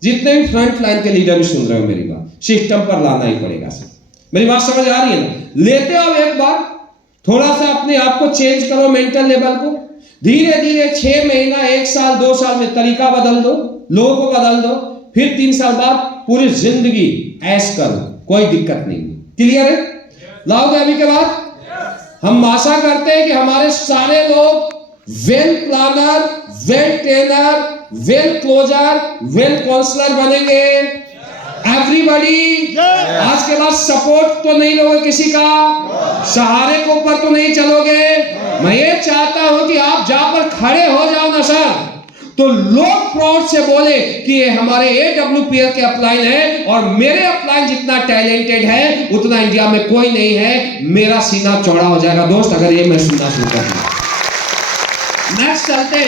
जितने भी फ्रंट लाइन के लीडर भी सुन रहे हो मेरी बात, सिस्टम पर लाना ही पड़ेगा सर। मेरी बात समझ आ रही है ना? लेते हो एक बार, थोड़ा सा अपने आप को चेंज करो, मेंटल लेवल को धीरे धीरे 6 महीना 1 साल 2 साल में तरीका बदल दो, लोगों को बदल दो, फिर 3 साल बाद पूरी जिंदगी ऐश करो, कोई दिक्कत नहीं। क्लियर है? लाओगे अभी के बाद? हम आशा करते हैं कि हमारे सारे लोग well planner, well trainer, well closer, well counsellor बनेंगे। एवरीबॉडी आज के बाद सपोर्ट तो नहीं लोगे किसी का, सहारे के ऊपर तो नहीं चलोगे। मैं ये चाहता हूं कि आप जहां पर खड़े हो जाओ ना सर, तो लोग प्राउड से बोले कि ये हमारे AWPL के अपलाइन है, और मेरे अपलाइन जितना टैलेंटेड है उतना इंडिया में कोई नहीं है। मेरा सीना चौड़ा हो जाएगा दोस्त अगर ये मैं सुनना शुरू कर दूं। नेक्स्ट चलते हैं।